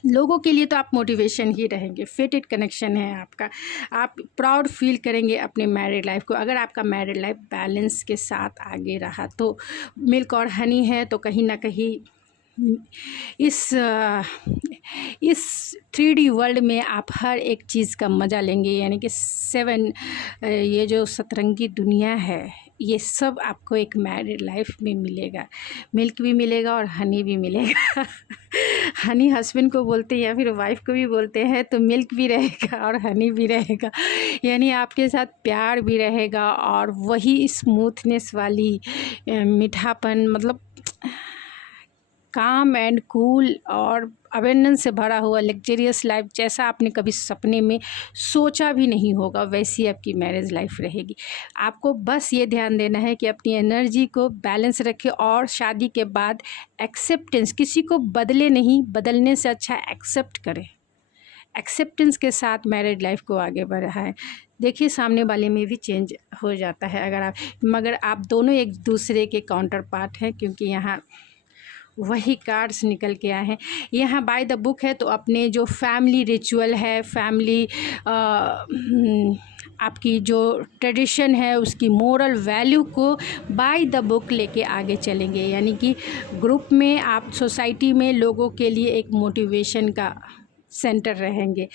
लोगों के लिए तो आप मोटिवेशन ही रहेंगे। फेटेड कनेक्शन है आपका, आप प्राउड फील करेंगे अपने मैरिड लाइफ को। अगर आपका मैरिड लाइफ बैलेंस के साथ आगे रहा तो मिल्क और हनी है, तो कहीं ना कहीं इस 3D वर्ल्ड में आप हर एक चीज़ का मज़ा लेंगे, यानी कि 7 ये जो सतरंगी दुनिया है ये सब आपको एक मैरिड लाइफ में मिलेगा। मिल्क भी मिलेगा और हनी भी मिलेगा। हनी हस्बैंड को बोलते हैं या फिर वाइफ को भी बोलते हैं, तो मिल्क भी रहेगा और हनी भी रहेगा, यानी आपके साथ प्यार भी रहेगा और वही स्मूथनेस वाली मीठापन, मतलब काम एंड कूल और अबेंडेंस से भरा हुआ लग्जरियस लाइफ जैसा आपने कभी सपने में सोचा भी नहीं होगा, वैसी आपकी मैरिज लाइफ रहेगी। आपको बस ये ध्यान देना है कि अपनी एनर्जी को बैलेंस रखें और शादी के बाद एक्सेप्टेंस, किसी को बदले नहीं, बदलने से अच्छा एक्सेप्ट करें। एक्सेप्टेंस के साथ मैरिड लाइफ को आगे बढ़ाएं। देखिए सामने वाले में भी चेंज हो जाता है मगर आप दोनों एक दूसरे के काउंटर पार्ट हैं, क्योंकि यहाँ वही कार्ड्स निकल के आए हैं। यहाँ बाय द बुक है, तो अपने जो फैमिली रिचुअल है, फैमिली आपकी जो ट्रेडिशन है, उसकी मोरल वैल्यू को बाय द बुक लेके आगे चलेंगे, यानी कि ग्रुप में आप सोसाइटी में लोगों के लिए एक मोटिवेशन का सेंटर रहेंगे।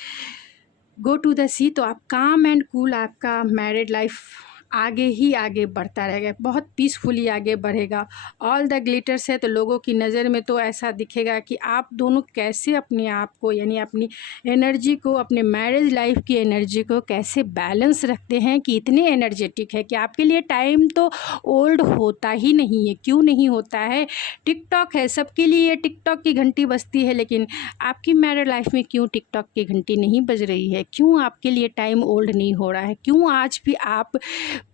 गो टू द सी, तो आप काम एंड कूल, आपका मैरिड लाइफ आगे ही आगे बढ़ता रहेगा, बहुत पीसफुली आगे बढ़ेगा। ऑल द ग्लिटर्स है, तो लोगों की नज़र में तो ऐसा दिखेगा कि आप दोनों कैसे अपने आप को, यानी अपनी एनर्जी को, अपने मैरिज लाइफ की एनर्जी को कैसे बैलेंस रखते हैं कि इतने एनर्जेटिक है कि आपके लिए टाइम तो ओल्ड होता ही नहीं है। क्यों नहीं होता है? टिकटॉक है, सबके लिए टिकटॉक की घंटी बजती है, लेकिन आपकी मैरिड लाइफ में क्यों टिकटॉक की घंटी नहीं बज रही है? क्यों आपके लिए टाइम ओल्ड नहीं हो रहा है? क्यों आज भी आप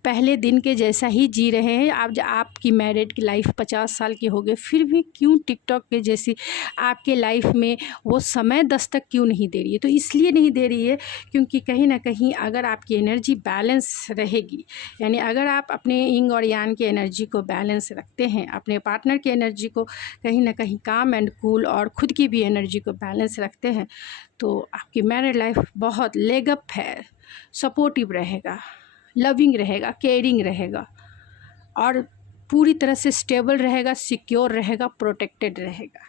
पहले दिन के जैसा ही जी रहे हैं। आपकी मैरिड की लाइफ 50 साल की हो गई, फिर भी क्यों टिकटॉक के जैसी आपके लाइफ में वो समय दस्तक क्यों नहीं दे रही है? तो इसलिए नहीं दे रही है क्योंकि कहीं ना कहीं अगर आपकी एनर्जी बैलेंस रहेगी, यानी अगर आप अपने यिंग और यांग की एनर्जी को बैलेंस रखते हैं, अपने पार्टनर की एनर्जी को कहीं ना कहीं काम एंड कूल और ख़ुद की भी एनर्जी को बैलेंस रखते हैं, तो आपकी मैरिड लाइफ बहुत लेग अप है, सपोर्टिव रहेगा, लविंग रहेगा, केयरिंग रहेगा और पूरी तरह से स्टेबल रहेगा, सिक्योर रहेगा, प्रोटेक्टेड रहेगा।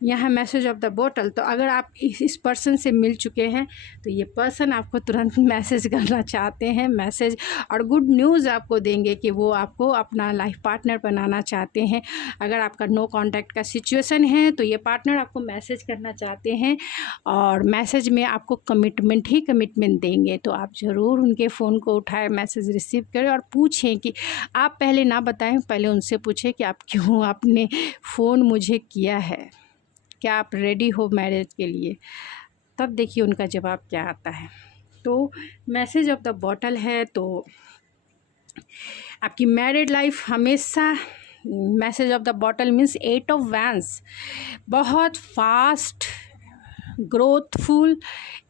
यहाँ मैसेज ऑफ द बॉटल, तो अगर आप इस पर्सन से मिल चुके हैं तो ये पर्सन आपको तुरंत मैसेज करना चाहते हैं, मैसेज और गुड न्यूज़ आपको देंगे कि वो आपको अपना लाइफ पार्टनर बनाना चाहते हैं। अगर आपका नो कांटेक्ट का सिचुएशन है तो ये पार्टनर आपको मैसेज करना चाहते हैं और मैसेज में आपको कमिटमेंट देंगे। तो आप ज़रूर उनके फ़ोन को उठाएं, मैसेज रिसीव करें और पूछें कि आप पहले ना बताएं, पहले उनसे पूछें कि आप क्यों आपने फ़ोन मुझे किया है, क्या आप रेडी हो मैरिज के लिए, तब देखिए उनका जवाब क्या आता है। तो मैसेज ऑफ द बॉटल है, तो आपकी मैरिड लाइफ हमेशा, message of the bottle means 8 of wands, बहुत फास्ट, ग्रोथफुल,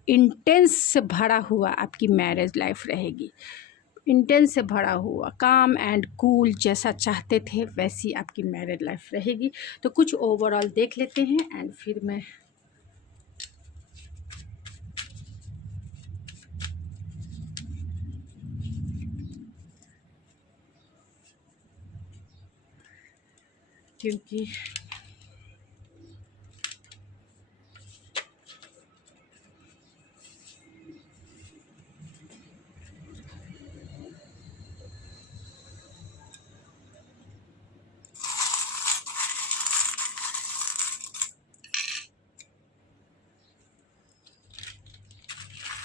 इंटेंस से भरा हुआ आपकी मैरिज लाइफ रहेगी। इंटेंस से भरा हुआ, काम एंड कूल, जैसा चाहते थे वैसी आपकी मैरिड लाइफ रहेगी। तो कुछ ओवरऑल देख लेते हैं एंड फिर मैं क्योंकि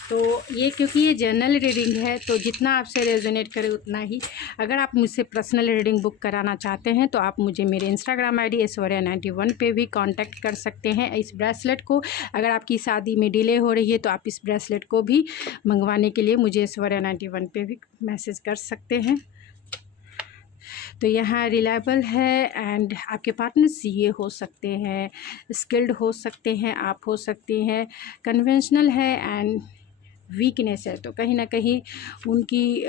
तो ये, क्योंकि ये जनरल रीडिंग है तो जितना आपसे रेजोनेट करे उतना ही। अगर आप मुझसे पर्सनल रीडिंग बुक कराना चाहते हैं तो आप मुझे मेरे इंस्टाग्राम आईडी ऐश्वर्या91 पे भी कांटेक्ट कर सकते हैं। इस ब्रेसलेट को, अगर आपकी शादी में डिले हो रही है तो आप इस ब्रेसलेट को भी मंगवाने के लिए मुझे ऐश्वर्या91 पे भी मैसेज कर सकते हैं। तो यहाँ रिलायबल है एंड आपके पार्टनर ये हो सकते हैं, स्किल्ड हो सकते हैं, आप हो सकती हैं, कन्वेंशनल है एंड वीकनेस है। तो कहीं ना कहीं उनकी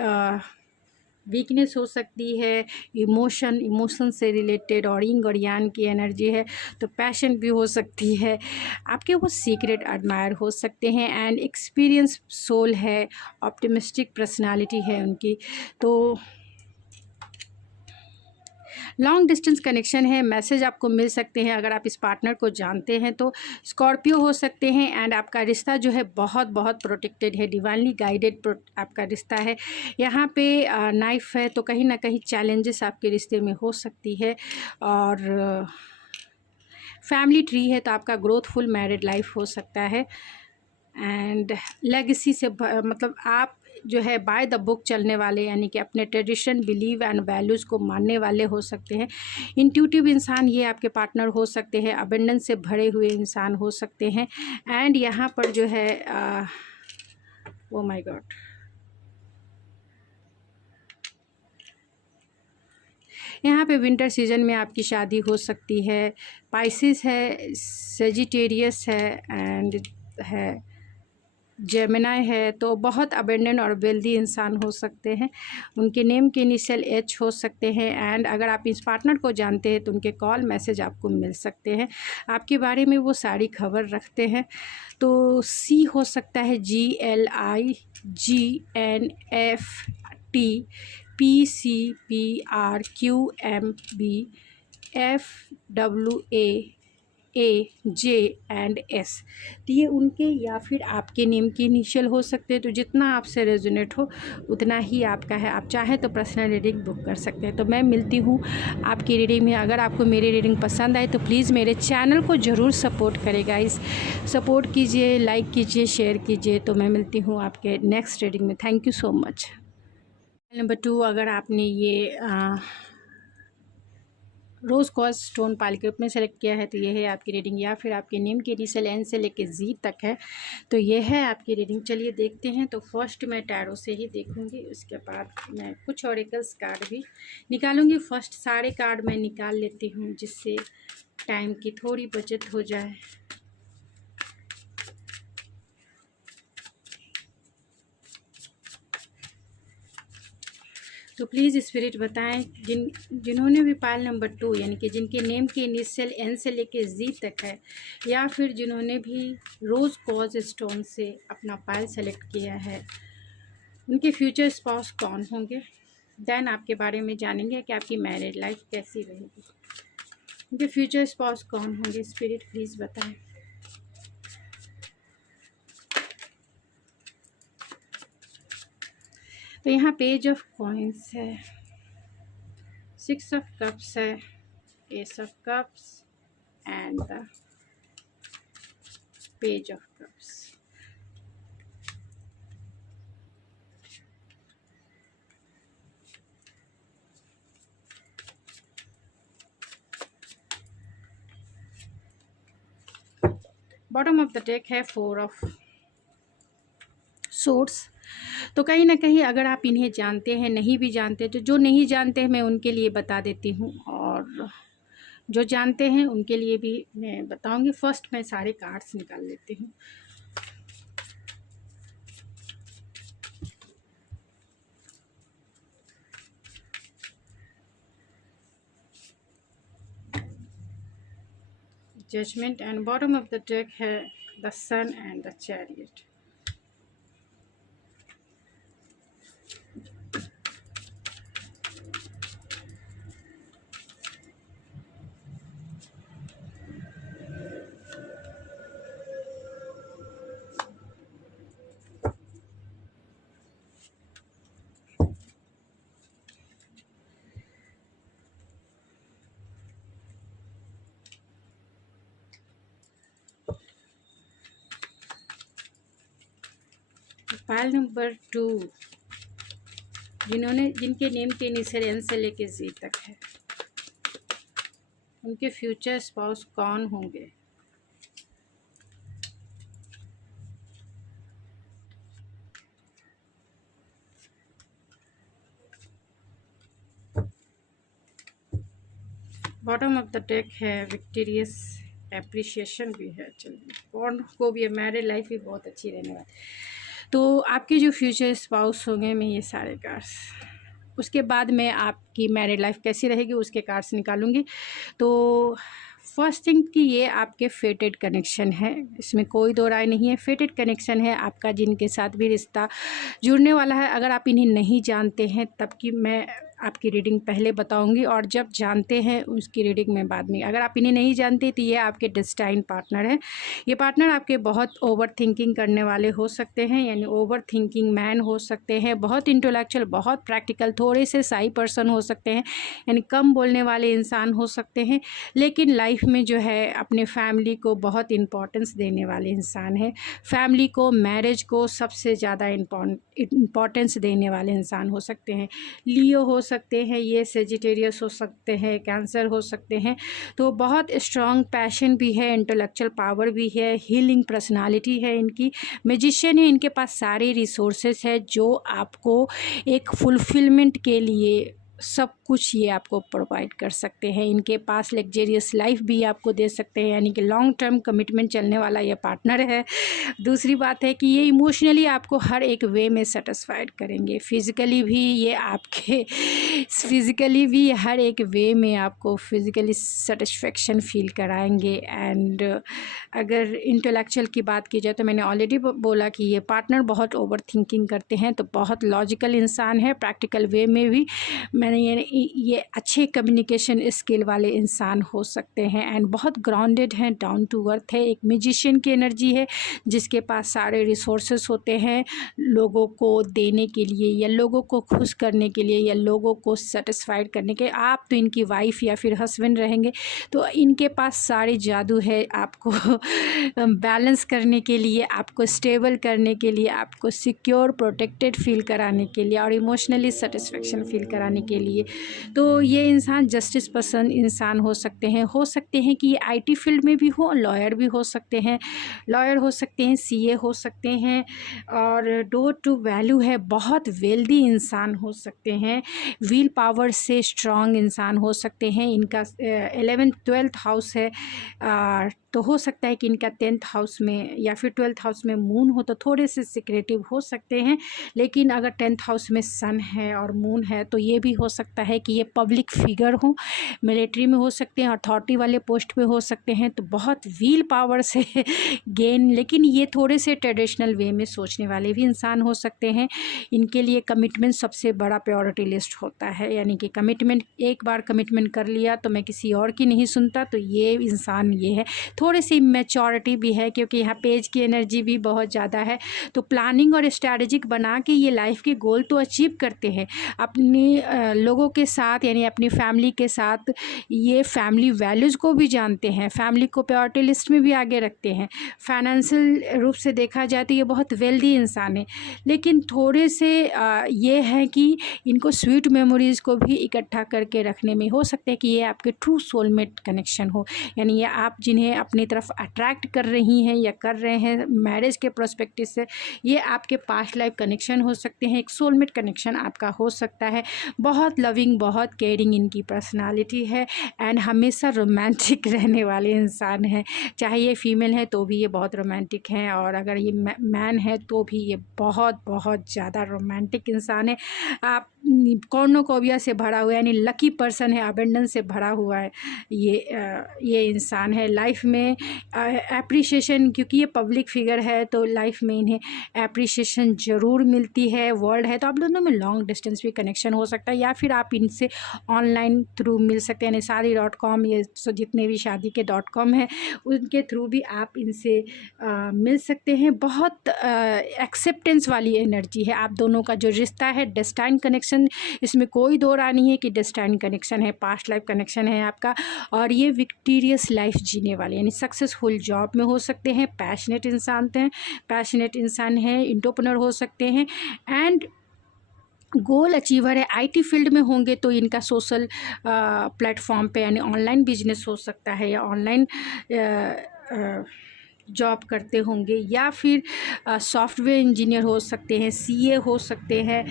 वीकनेस हो सकती है इमोशन से रिलेटेड, और यिंग और यांग की एनर्जी है तो पैशन भी हो सकती है। आपके वो सीक्रेट एडमायर हो सकते हैं एंड एक्सपीरियंस सोल है, ऑप्टिमिस्टिक पर्सनालिटी है उनकी। तो लॉन्ग डिस्टेंस कनेक्शन है, मैसेज आपको मिल सकते हैं। अगर आप इस पार्टनर को जानते हैं तो स्कॉर्पियो हो सकते हैं एंड आपका रिश्ता जो है बहुत बहुत प्रोटेक्टेड है, डिवाइनली गाइडेड आपका रिश्ता है। यहाँ पे नाइफ है तो कहीं ना कहीं चैलेंजेस आपके रिश्ते में हो सकती है। और फैमिली ट्री है तो आपका ग्रोथफुल मैरिड लाइफ हो सकता है एंड लेगेसी से मतलब आप जो है बाय द बुक चलने वाले, यानी कि अपने ट्रेडिशन, बिलीव एंड वैल्यूज़ को मानने वाले हो सकते हैं। इंट्यूटिव इंसान ये आपके पार्टनर हो सकते हैं, अबेंडेंस से भरे हुए इंसान हो सकते हैं एंड यहाँ पर जो है ओ माय गॉड, यहाँ पे विंटर सीजन में आपकी शादी हो सकती है। पाइसिस है, सेजिटेरियस है एंड है जेमिनाई है। तो बहुत अबेंडेंट और वेल्दी इंसान हो सकते हैं, उनके नेम के इनिशियल एच हो सकते हैं एंड अगर आप इस पार्टनर को जानते हैं तो उनके कॉल मैसेज आपको मिल सकते हैं, आपके बारे में वो सारी खबर रखते हैं। तो सी हो सकता है GLIGNFTPCPRQMBFWAAJ&S। तो ये उनके या फिर आपके नेम की इनिशियल हो सकते हैं। तो जितना आपसे रेजोनेट हो उतना ही आपका है। आप चाहें तो पर्सनल रीडिंग बुक कर सकते हैं। तो मैं मिलती हूँ आपकी रीडिंग में। अगर आपको मेरी रीडिंग पसंद आए तो प्लीज़ मेरे चैनल को ज़रूर सपोर्ट करेगा, इस सपोर्ट कीजिए, लाइक कीजिए, शेयर कीजिए। तो मैं मिलती हूँ आपके नेक्स्ट रीडिंग में। Thank you so much. Number 2, अगर आपने ये रोज़ कॉज स्टोन पायल के रूप में सेलेक्ट किया है तो ये है आपकी रीडिंग, या फिर आपके नेम के इनिशियल एन से लेके जी तक है तो ये है आपकी रीडिंग। चलिए देखते हैं। तो फर्स्ट मैं टैरो से ही देखूंगी, उसके बाद मैं कुछ ऑरेकल्स कार्ड भी निकालूंगी। फर्स्ट सारे कार्ड मैं निकाल लेती हूँ जिससे टाइम की थोड़ी बचत हो जाए। तो प्लीज़ स्पिरिट बताएं जिन्होंने भी पायल नंबर 2 यानी कि जिनके नेम के इनिशियल एन से लेके जी तक है, या फिर जिन्होंने भी रोज़ कॉज स्टोन से अपना पायल सेलेक्ट किया है, उनके फ्यूचर स्पाउस कौन होंगे। देन आपके बारे में जानेंगे कि आपकी मैरिड लाइफ कैसी रहेगी। उनके फ्यूचर स्पाउस कौन होंगे, स्पिरिट प्लीज़ बताएं। तो यहाँ पेज ऑफ कॉइंस है, 6 ऑफ कप्स है, S of cups and the page of cups. Bottom of the deck है 4 ऑफ सोर्ड्स। तो कहीं ना कहीं अगर आप इन्हें जानते हैं, नहीं भी जानते तो जो नहीं जानते हैं मैं उनके लिए बता देती हूँ, और जो जानते हैं उनके लिए भी मैं बताऊंगी। फर्स्ट मैं सारे कार्ड्स निकाल लेती हूँ। Judgement and bottom of the deck है the sun and the chariot. Payal number 2 जिनके नेम के इनिशियल एन से लेके जी तक है, उनके फ्यूचर स्पाउस कौन होंगे। बॉटम ऑफ द डेक है विक्टोरियस, एप्रिशिएशन भी है। चलिए बॉन्ड को भी, मैरिड लाइफ भी बहुत अच्छी रहने वाली। तो आपके जो फ्यूचर स्पाउस होंगे, मैं ये सारे कार्ड्स, उसके बाद मैं आपकी मैरिड लाइफ कैसी रहेगी उसके कार्ड्स निकालूंगी। तो फर्स्ट थिंग कि ये आपके फेटेड कनेक्शन है, इसमें कोई दो राय नहीं है। फेटेड कनेक्शन है आपका, जिनके साथ भी रिश्ता जुड़ने वाला है। अगर आप इन्हें नहीं जानते हैं तब कि मैं आपकी रीडिंग पहले बताऊंगी, और जब जानते हैं उसकी रीडिंग में बाद में। अगर आप इन्हें नहीं जानते तो ये आपके डेस्टाइन पार्टनर है। ये पार्टनर आपके बहुत ओवर थिंकिंग करने वाले हो सकते हैं, यानी ओवर थिंकिंग मैन हो सकते हैं, बहुत इंटेलेक्चुअल, बहुत प्रैक्टिकल, थोड़े से शाई पर्सन हो सकते हैं, यानी कम बोलने वाले इंसान हो सकते हैं, लेकिन लाइफ में जो है अपने फैमिली को बहुत इम्पोर्टेंस देने वाले इंसान है। फैमिली को, मैरिज को सबसे ज़्यादा इम्पोर्टेंस देने वाले इंसान हो सकते हैं। लियो हो सकते हैं, ये सेजिटेरियस हो सकते हैं, कैंसर हो सकते हैं। तो बहुत स्ट्रॉन्ग पैशन भी है, इंटेलेक्चुअल पावर भी है, हीलिंग पर्सनालिटी है इनकी, मैजिशियन है, इनके पास सारे रिसोर्सेस है जो आपको एक फुलफिलमेंट के लिए सब कुछ ये आपको प्रोवाइड कर सकते हैं। इनके पास लग्जरियस लाइफ भी आपको दे सकते हैं, यानी कि लॉन्ग टर्म कमिटमेंट चलने वाला ये पार्टनर है। दूसरी बात है कि ये इमोशनली आपको हर एक वे में सेटिस्फाइड करेंगे, फिज़िकली भी ये आपके फिज़िकली भी हर एक वे में आपको फिज़िकली सेटिस्फेक्शन फील कराएंगे। एंड अगर इंटेलेक्चुअल की बात की जाए तो मैंने ऑलरेडी बोला कि ये पार्टनर बहुत ओवर थिंकिंग करते हैं, तो बहुत लॉजिकल इंसान है, प्रैक्टिकल वे में भी ये अच्छे कम्युनिकेशन स्किल वाले इंसान हो सकते हैं। एंड बहुत ग्राउंडेड हैं, डाउन टू अर्थ है, एक म्यूजिशियन की एनर्जी है जिसके पास सारे रिसोर्सेस होते हैं लोगों को देने के लिए, या लोगों को खुश करने के लिए, या लोगों को सेटिस्फाइड करने के। आप तो इनकी वाइफ या फिर हस्बैंड रहेंगे, तो इनके पास सारे जादू है आपको बैलेंस करने के लिए, आपको स्टेबल करने के लिए, आपको सिक्योर प्रोटेक्टेड फील कराने के लिए, और इमोशनली सेटिस्फेक्शन फील कराने के लिए। तो ये इंसान जस्टिस पसंद इंसान हो सकते हैं कि ये IT फील्ड में भी हो, लॉयर भी हो सकते हैं, CA हो सकते हैं, और डोर टू वैल्यू है, बहुत वेल्दी इंसान हो सकते हैं, विल पावर से स्ट्रॉन्ग इंसान हो सकते हैं। इनका 11th-12th हाउस है, तो हो सकता है कि इनका 10th हाउस में या फिर 12th हाउस में मून हो तो थोड़े से सिक्रेटिव हो सकते हैं। लेकिन अगर 10th हाउस में सन है और मून है तो ये भी हो सकता है कि ये पब्लिक फिगर हो, मिलिट्री में हो सकते हैं, अथॉरिटी वाले पोस्ट पे हो सकते हैं। तो बहुत व्हील पावर से गेन, लेकिन ये थोड़े से ट्रेडिशनल वे में सोचने वाले भी इंसान हो सकते हैं। इनके लिए कमिटमेंट सबसे बड़ा प्रायोरिटी लिस्ट होता है, यानी कि कमिटमेंट, एक बार कमिटमेंट कर लिया तो मैं किसी और की नहीं सुनता। तो ये इंसान ये है, थोड़ी सी मैच्योरिटी भी है क्योंकि यहाँ पेज की एनर्जी भी बहुत ज़्यादा है। तो प्लानिंग और स्ट्रैटेजिक बना के ये लाइफ के गोल तो अचीव करते हैं अपने लोगों के साथ, यानी अपनी फैमिली के साथ। ये फैमिली वैल्यूज़ को भी जानते हैं, फैमिली को प्रायोरिटी लिस्ट में भी आगे रखते हैं। फाइनेंशियल रूप से देखा जाए तो ये बहुत वेल्दी इंसान है, लेकिन थोड़े से ये है कि इनको स्वीट मेमोरीज़ को भी इकट्ठा करके रखने में हो सकता है कि ये आपके ट्रू सोलमेट कनेक्शन हो, यानी ये आप जिन्हें अपनी तरफ अट्रैक्ट कर रही हैं या कर रहे हैं मैरिज के प्रोस्पेक्टिव से, ये आपके पास्ट लाइफ कनेक्शन हो सकते हैं, एक सोलमेट कनेक्शन आपका हो सकता है। बहुत लविंग, बहुत केयरिंग इनकी पर्सनालिटी है, एंड हमेशा रोमांटिक रहने वाले इंसान हैं। चाहे ये फीमेल है तो भी ये बहुत रोमांटिक हैं, और अगर ये मैन है तो भी ये बहुत बहुत ज़्यादा रोमांटिक इंसान है। आप कॉर्नोकोबिया से भरा हुआ, यानी लकी पर्सन है, अबेंडेंस से भरा हुआ है ये इंसान है। लाइफ में एप्रिशिएशन, क्योंकि ये पब्लिक फिगर है तो लाइफ में इन्हें एप्रिशिएशन ज़रूर मिलती है। वर्ल्ड है तो आप दोनों में लॉन्ग डिस्टेंस भी कनेक्शन हो सकता है, या फिर आप इनसे ऑनलाइन थ्रू मिल सकते हैं, यानी शादी.com, ये जितने भी शादी के .com हैं उनके थ्रू भी आप इनसे मिल सकते हैं। बहुत एक्सेप्टेंस वाली एनर्जी है आप दोनों का जो रिश्ता है, डेस्टाइन कनेक्शन, इसमें कोई दो राय नहीं है कि डेस्टाइन कनेक्शन है, पास्ट लाइफ कनेक्शन है आपका। और ये विक्टीरियस लाइफ जीने वाले, यानी सक्सेसफुल जॉब में हो सकते हैं, पैशनेट इंसान हैं, एंटरप्रेन्योर हो सकते हैं, एंड गोल अचीवर है। IT फील्ड में होंगे तो इनका सोशल प्लेटफॉर्म पे, यानी ऑनलाइन बिजनेस हो सकता है, या ऑनलाइन जॉब करते होंगे, या फिर सॉफ्टवेयर इंजीनियर हो सकते हैं, CA हो सकते हैं,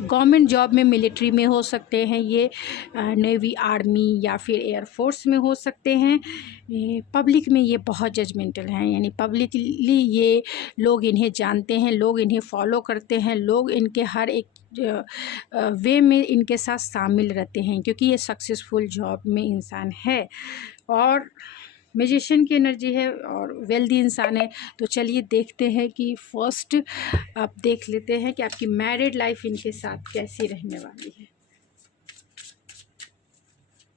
गवर्नमेंट जॉब में, मिलिट्री में हो सकते हैं, ये नेवी, आर्मी या फिर एयरफोर्स में हो सकते हैं। पब्लिक में ये बहुत जजमेंटल हैं, यानी पब्लिकली ये लोग इन्हें जानते हैं, लोग इन्हें फॉलो करते हैं, लोग इनके हर एक वे में इनके साथ शामिल रहते हैं, क्योंकि ये सक्सेसफुल जॉब में इंसान है, और मैजिशियन की एनर्जी है, और वेल्दी इंसान है। तो चलिए देखते हैं कि फर्स्ट आप देख लेते हैं कि आपकी मैरिड लाइफ इनके साथ कैसी रहने वाली है।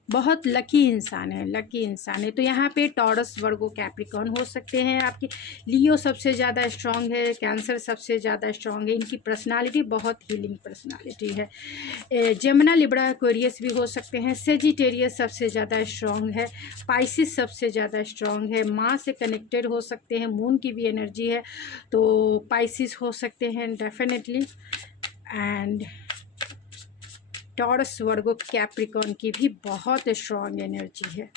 बहुत लकी इंसान है, तो यहाँ पे टॉरस, वर्गो, कैप्रिकॉर्न हो सकते हैं आपकी। लियो सबसे ज़्यादा स्ट्रॉन्ग है, कैंसर सबसे ज़्यादा स्ट्रॉन्ग है। इनकी पर्सनालिटी बहुत हीलिंग पर्सनालिटी है। जेमिनी, लिब्रा, एक्वेरियस भी हो सकते हैं। सेजिटेरियस सबसे ज़्यादा स्ट्रॉन्ग है। पाइसिस सबसे ज़्यादा स्ट्रॉन्ग है। माँ से कनेक्टेड हो सकते हैं, मून की भी एनर्जी है तो पाइसिस हो सकते हैं definitely. And taurus, Virgo, Capricorn की भी बहुत स्ट्रॉन्ग एनर्जी है।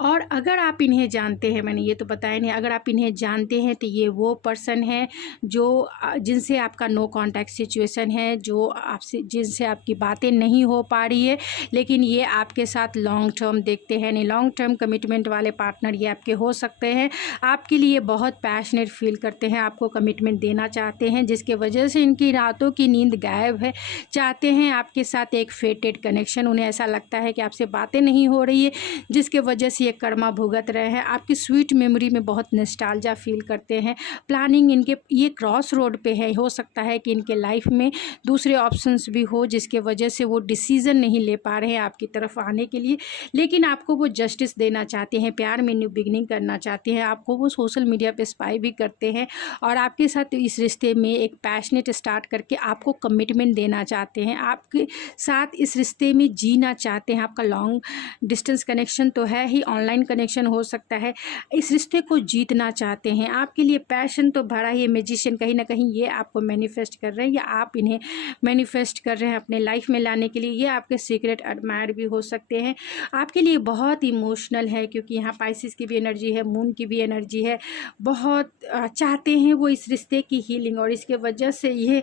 और अगर आप इन्हें जानते हैं, मैंने ये तो बताया नहीं, अगर आप इन्हें जानते हैं तो ये वो पर्सन है जो जिनसे आपका नो कांटेक्ट सिचुएशन है, जो आपसे जिनसे आपकी बातें नहीं हो पा रही है, लेकिन ये आपके साथ लॉन्ग टर्म देखते हैं, नहीं लॉन्ग टर्म कमिटमेंट वाले पार्टनर ये आपके हो सकते हैं। आपके लिए बहुत पैशनेट फील करते हैं, आपको कमिटमेंट देना चाहते हैं, जिसके वजह से इनकी रातों की नींद गायब है। चाहते हैं आपके साथ एक फेटेड कनेक्शन, उन्हें ऐसा लगता है कि आपसे बातें नहीं हो रही है, जिसके वजह से ये कर्मा भुगत रहे हैं। आपकी स्वीट मेमोरी में बहुत नॉस्टैल्जिया फील करते हैं। प्लानिंग इनके ये क्रॉस रोड पे है, हो सकता है कि इनके लाइफ में दूसरे ऑप्शंस भी हो, जिसके वजह से वो डिसीज़न नहीं ले पा रहे हैं आपकी तरफ आने के लिए, लेकिन आपको वो जस्टिस देना चाहते हैं, प्यार में न्यू बिगनिंग करना चाहते हैं। आपको वो सोशल मीडिया पे स्पाई भी करते हैं, और आपके साथ इस रिश्ते में एक पैशनेट स्टार्ट करके आपको कमिटमेंट देना चाहते हैं, आपके साथ इस रिश्ते में जीना चाहते हैं। आपका लॉन्ग डिस्टेंस कनेक्शन तो है ही, ऑनलाइन कनेक्शन हो सकता है। इस रिश्ते को जीतना चाहते हैं, आपके लिए पैशन तो भरा ही है। मैजिशियन कहीं ना कहीं ये आपको मैनिफेस्ट कर रहे हैं या आप इन्हें मैनिफेस्ट कर रहे हैं अपने लाइफ में लाने के लिए। ये आपके सीक्रेट एडमायर भी हो सकते हैं, आपके लिए बहुत इमोशनल है, क्योंकि यहाँ पाइसिस की भी एनर्जी है, मून की भी एनर्जी है। बहुत चाहते हैं वो इस रिश्ते की हीलिंग, और इसके वजह से ये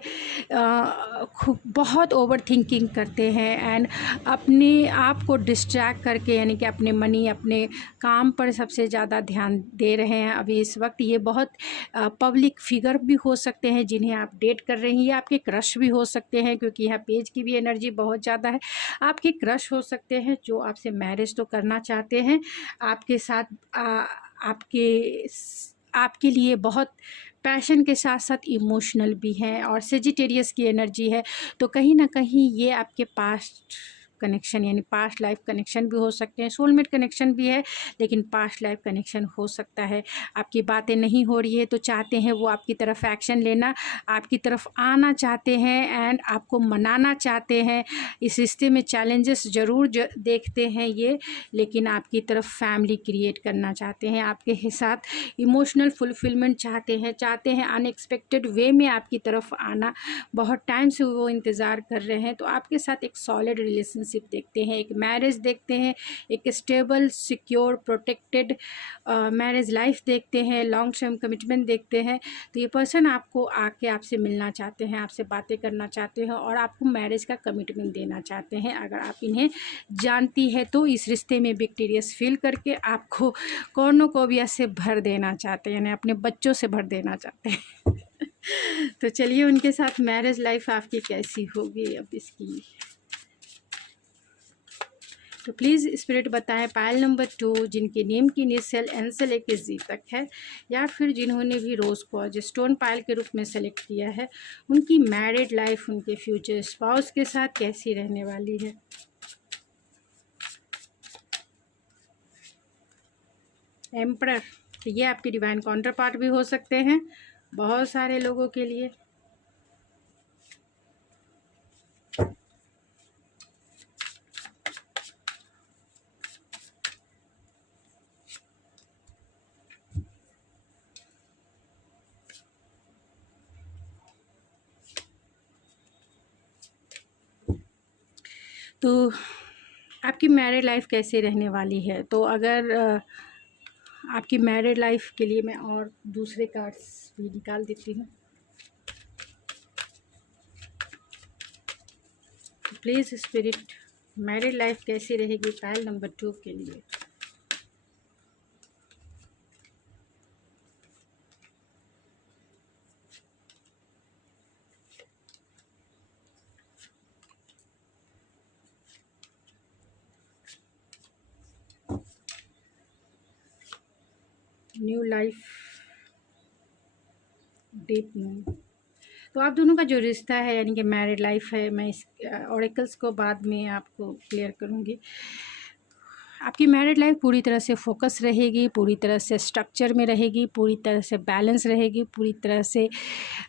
बहुत ओवर थिंकिंग करते हैं एंड अपने आप को डिस्ट्रैक्ट करके, यानी कि अपने मनी, अपने काम पर सबसे ज़्यादा ध्यान दे रहे हैं अभी इस वक्त। ये बहुत पब्लिक फिगर भी हो सकते हैं जिन्हें आप डेट कर रहे हैं, या आपके क्रश भी हो सकते हैं, क्योंकि यहाँ पेज की भी एनर्जी बहुत ज़्यादा है। आपके क्रश हो सकते हैं जो आपसे मैरिज तो करना चाहते हैं, आपके साथ आपके लिए बहुत पैशन के साथ साथ इमोशनल भी हैं, और सेजिटेरियस की एनर्जी है। तो कहीं ना कहीं ये आपके पास्ट कनेक्शन, यानी पास्ट लाइफ कनेक्शन भी हो सकते हैं। सोलमेट कनेक्शन भी है, लेकिन पास्ट लाइफ कनेक्शन हो सकता है। आपकी बातें नहीं हो रही है तो चाहते हैं वो आपकी तरफ एक्शन लेना, आपकी तरफ आना चाहते हैं एंड आपको मनाना चाहते हैं। इस रिश्ते में चैलेंजेस ज़रूर देखते हैं ये, लेकिन आपकी तरफ फैमिली क्रिएट करना चाहते हैं, आपके साथ इमोशनल फुलफिलमेंट चाहते हैं अनएक्सपेक्टेड वे में आपकी तरफ आना। बहुत टाइम से वो इंतज़ार कर रहे हैं। तो आपके साथ एक सॉलिड रिलेशनशिप देखते हैं, एक मैरिज देखते हैं, एक stable secure protected marriage life देखते हैं, लॉन्ग टर्म कमिटमेंट देखते हैं। तो ये पर्सन आपको आके आपसे मिलना चाहते हैं, आपसे बातें करना चाहते हैं, और आपको मैरिज का कमिटमेंट देना चाहते हैं। अगर आप इन्हें जानती है तो इस रिश्ते में विक्टोरियस फील करके आपको कौनों को भी ऐसे भर देना चाहते हैं, यानी अपने बच्चों से भर देना चाहते हैं। तो चलिए उनके साथ मैरिज लाइफ आपकी कैसी होगी अब इसकी। तो प्लीज़ स्पिरिट बताएं पायल नंबर 2 जिनके नेम की इनिशियल एन से लेकर जी तक है, या फिर जिन्होंने भी रोज़ क्वार्ट्ज स्टोन पायल के रूप में सेलेक्ट किया है, उनकी मैरिड लाइफ उनके फ्यूचर स्पाउस के साथ कैसी रहने वाली है। एम्परर, तो ये आपके डिवाइन काउंटर पार्ट भी हो सकते हैं बहुत सारे लोगों के लिए। तो आपकी मैरिड लाइफ कैसे रहने वाली है। तो अगर आपकी मैरिड लाइफ के लिए मैं और दूसरे कार्ड्स भी निकाल देती हूँ। प्लीज़ स्पिरिट, मैरिड लाइफ कैसी रहेगी पायल नंबर 2 के लिए। New life, deep moon. तो आप दोनों का जो रिश्ता है यानी कि मैरिड लाइफ है, मैं इस ऑरेकल्स को बाद में आपको क्लियर करूँगी। आपकी मैरिड लाइफ पूरी तरह से फोकस रहेगी, पूरी तरह से स्ट्रक्चर में रहेगी, पूरी तरह से बैलेंस रहेगी, पूरी तरह से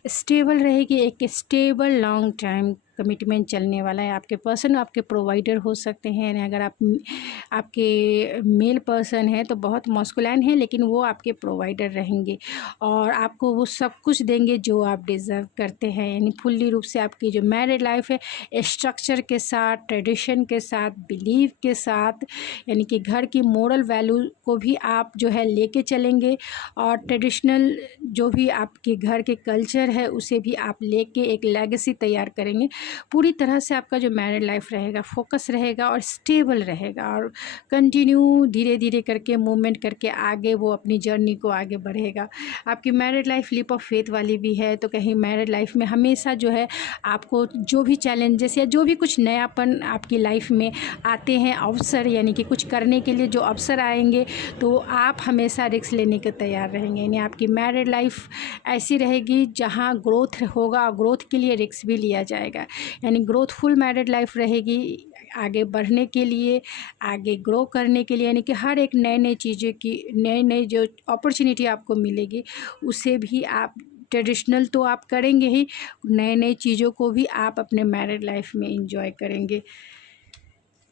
स्टेबल रहेगी। एक स्टेबल लॉन्ग टाइम कमिटमेंट चलने वाला है। आपके पर्सन आपके प्रोवाइडर हो सकते हैं। अगर आपके मेल पर्सन है तो बहुत मस्कुलाइन है, लेकिन वो आपके प्रोवाइडर रहेंगे और आपको वो सब कुछ देंगे जो आप डिज़र्व करते हैं। यानी फुल्ली रूप से आपकी जो मैरिड लाइफ है स्ट्रक्चर के साथ, ट्रेडिशन के साथ, बिलीव के साथ, यानी कि घर की मोरल वैल्यू को भी आप जो है लेके चलेंगे और ट्रेडिशनल जो भी आपके घर के कल्चर है उसे भी आप लेके एक लेगेसी तैयार करेंगे। पूरी तरह से आपका जो मैरिड लाइफ रहेगा फोकस रहेगा और स्टेबल रहेगा और कंटिन्यू धीरे धीरे करके मूवमेंट करके आगे वो अपनी जर्नी को आगे बढ़ेगा। आपकी married life leap of faith वाली भी है, तो कहीं मैरिड लाइफ में हमेशा जो है आपको जो भी चैलेंजेस या जो भी कुछ नयापन आपकी लाइफ में आते हैं अवसर, यानी कि कुछ करने के लिए जो अवसर आएंगे तो आप हमेशा रिस्क लेने के तैयार रहेंगे। यानी आपकी मैरिड लाइफ ऐसी रहेगी जहाँ ग्रोथ होगा, ग्रोथ के लिए रिस्क भी लिया जाएगा। यानी ग्रोथफुल मैरिड लाइफ रहेगी आगे बढ़ने के लिए, आगे ग्रो करने के लिए। यानी कि हर एक नए नए चीज़ें की नए जो अपॉर्चुनिटी आपको मिलेगी उसे भी आप ट्रेडिशनल तो आप करेंगे ही, नए नए चीज़ों को भी आप अपने मैरिड लाइफ में एंजॉय करेंगे।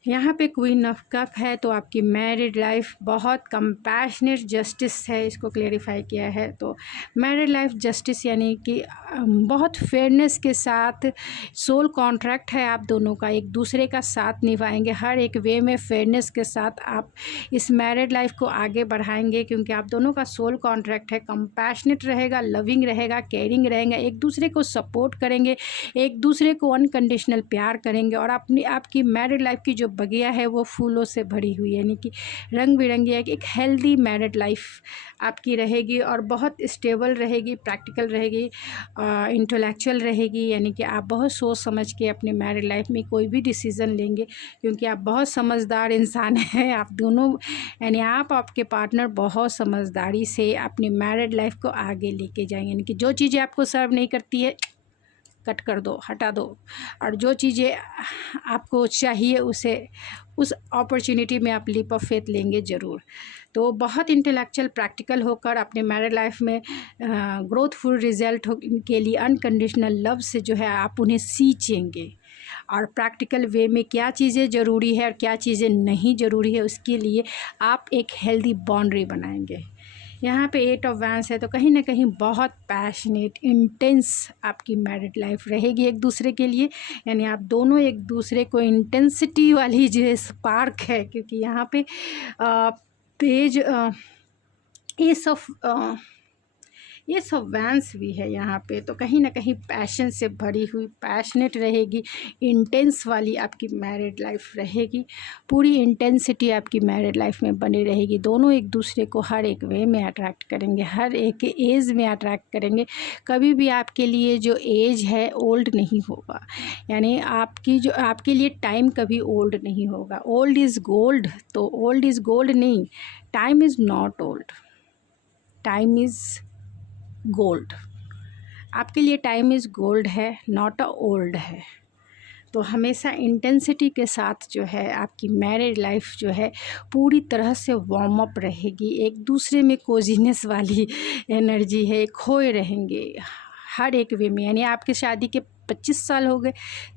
यहाँ पे क्वीन ऑफ कप है, तो आपकी मैरिड लाइफ बहुत कंपैशनेट जस्टिस है, इसको क्लेरिफाई किया है। तो मैरिड लाइफ जस्टिस यानी कि बहुत फेयरनेस के साथ सोल कॉन्ट्रैक्ट है आप दोनों का, एक दूसरे का साथ निभाएंगे, हर एक वे में फेयरनेस के साथ आप इस मैरिड लाइफ को आगे बढ़ाएंगे, क्योंकि आप दोनों का सोल कॉन्ट्रैक्ट है। कंपैशनेट रहेगा, लविंग रहेगा, केयरिंग रहेगा, एक दूसरे को सपोर्ट करेंगे, एक दूसरे को अनकंडीशनल प्यार करेंगे, और अपनी आपकी मैरिड लाइफ की जो बगिया है वो फूलों से भरी हुई है, यानी कि रंग बिरंगी एक हेल्दी मैरिड लाइफ आपकी रहेगी, और बहुत स्टेबल रहेगी, प्रैक्टिकल रहेगी, इंटेलेक्चुअल रहेगी, यानी कि आप बहुत सोच समझ के अपने मैरिड लाइफ में कोई भी डिसीज़न लेंगे, क्योंकि आप बहुत समझदार इंसान हैं आप दोनों, यानी आप आपके पार्टनर बहुत समझदारी से अपनी मैरिड लाइफ को आगे लेके जाएंगे, यानी कि जो चीज़ें आपको सर्व नहीं करती है कट कर दो, हटा दो, और जो चीज़ें आपको चाहिए उसे उस अपॉर्चुनिटी में आप लीप ऑफ फेथ लेंगे ज़रूर। तो बहुत इंटेलेक्चुअल प्रैक्टिकल होकर अपने मैरिड लाइफ में ग्रोथफुल रिजल्ट के लिए अनकंडीशनल लव से जो है आप उन्हें सींचेंगे, और प्रैक्टिकल वे में क्या चीज़ें ज़रूरी है और क्या चीज़ें नहीं ज़रूरी है उसके लिए आप एक हेल्दी बाउंड्री बनाएंगे। यहाँ पे 8 ऑफ वैंड्स है, तो कहीं ना कहीं बहुत पैशनेट इंटेंस आपकी मैरिड लाइफ रहेगी एक दूसरे के लिए, यानी आप दोनों एक दूसरे को इंटेंसिटी वाली जो स्पार्क है, क्योंकि यहाँ पे पेज ये सब वैंस भी है यहाँ पे, तो कहीं ना कहीं पैशन से भरी हुई पैशनेट रहेगी, इंटेंस वाली आपकी मैरिड लाइफ रहेगी, पूरी इंटेंसिटी आपकी मैरिड लाइफ में बनी रहेगी। दोनों एक दूसरे को हर एक वे में अट्रैक्ट करेंगे, हर एक एज में अट्रैक्ट करेंगे। कभी भी आपके लिए जो एज है ओल्ड नहीं होगा, यानी आपके लिए टाइम कभी ओल्ड नहीं होगा। ओल्ड इज़ गोल्ड, तो ओल्ड इज़ गोल्ड नहीं, time is not old, time is gold. आपके लिए टाइम इज़ गोल्ड है, नॉट अ ओल्ड है। तो हमेशा इंटेंसिटी के साथ जो है आपकी मैरिड लाइफ जो है पूरी तरह से वार्म अप रहेगी, एक दूसरे में कोजीनेस वाली एनर्जी है, खोए रहेंगे हर एक वे में। यानी आपकी शादी के 25 साल हो गए,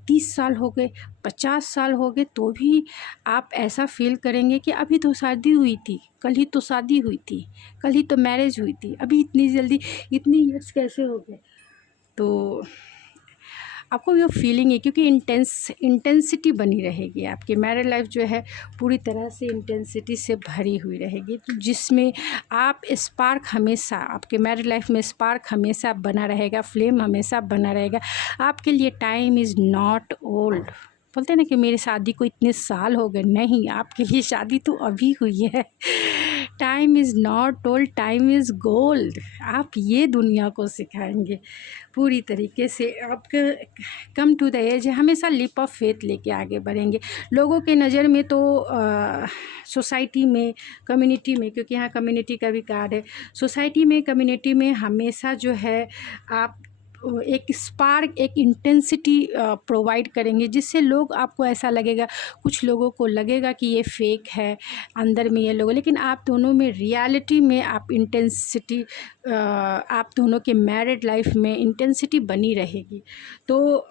30 साल हो गए, 50 साल हो गए, तो भी आप ऐसा फील करेंगे कि अभी तो शादी हुई थी, कल ही तो शादी हुई थी, कल ही तो मैरिज हुई थी, अभी इतनी जल्दी इतनी ईयर्स कैसे हो गए। तो आपको ये फीलिंग है, क्योंकि इंटेंसिटी बनी रहेगी आपकी मैरिड लाइफ जो है पूरी तरह से इंटेंसिटी से भरी हुई रहेगी, तो जिसमें आप स्पार्क हमेशा आपके मैरिड लाइफ में स्पार्क हमेशा बना रहेगा, फ्लेम हमेशा बना रहेगा। आपके लिए टाइम इज़ नॉट ओल्ड। बोलते हैं ना कि मेरी शादी को इतने साल हो गए, नहीं, आपके लिए शादी तो अभी हुई है। Time is not old, time is gold. आप ये दुनिया को सिखाएंगे पूरी तरीके से। आप कम टू द एज हमेशा लीप ऑफ फेथ लेके आगे बढ़ेंगे। लोगों के नज़र में तो सोसाइटी में, कम्युनिटी में, क्योंकि यहाँ कम्युनिटी का भी कार्ड है, सोसाइटी में, कम्युनिटी में हमेशा जो है आप एक स्पार्क, एक इंटेंसिटी प्रोवाइड करेंगे, जिससे लोग आपको ऐसा लगेगा, कुछ लोगों को लगेगा कि ये फेक है अंदर में ये लोग, लेकिन आप दोनों में रियलिटी में आप इंटेंसिटी, आप दोनों के मैरिड लाइफ में इंटेंसिटी बनी रहेगी। तो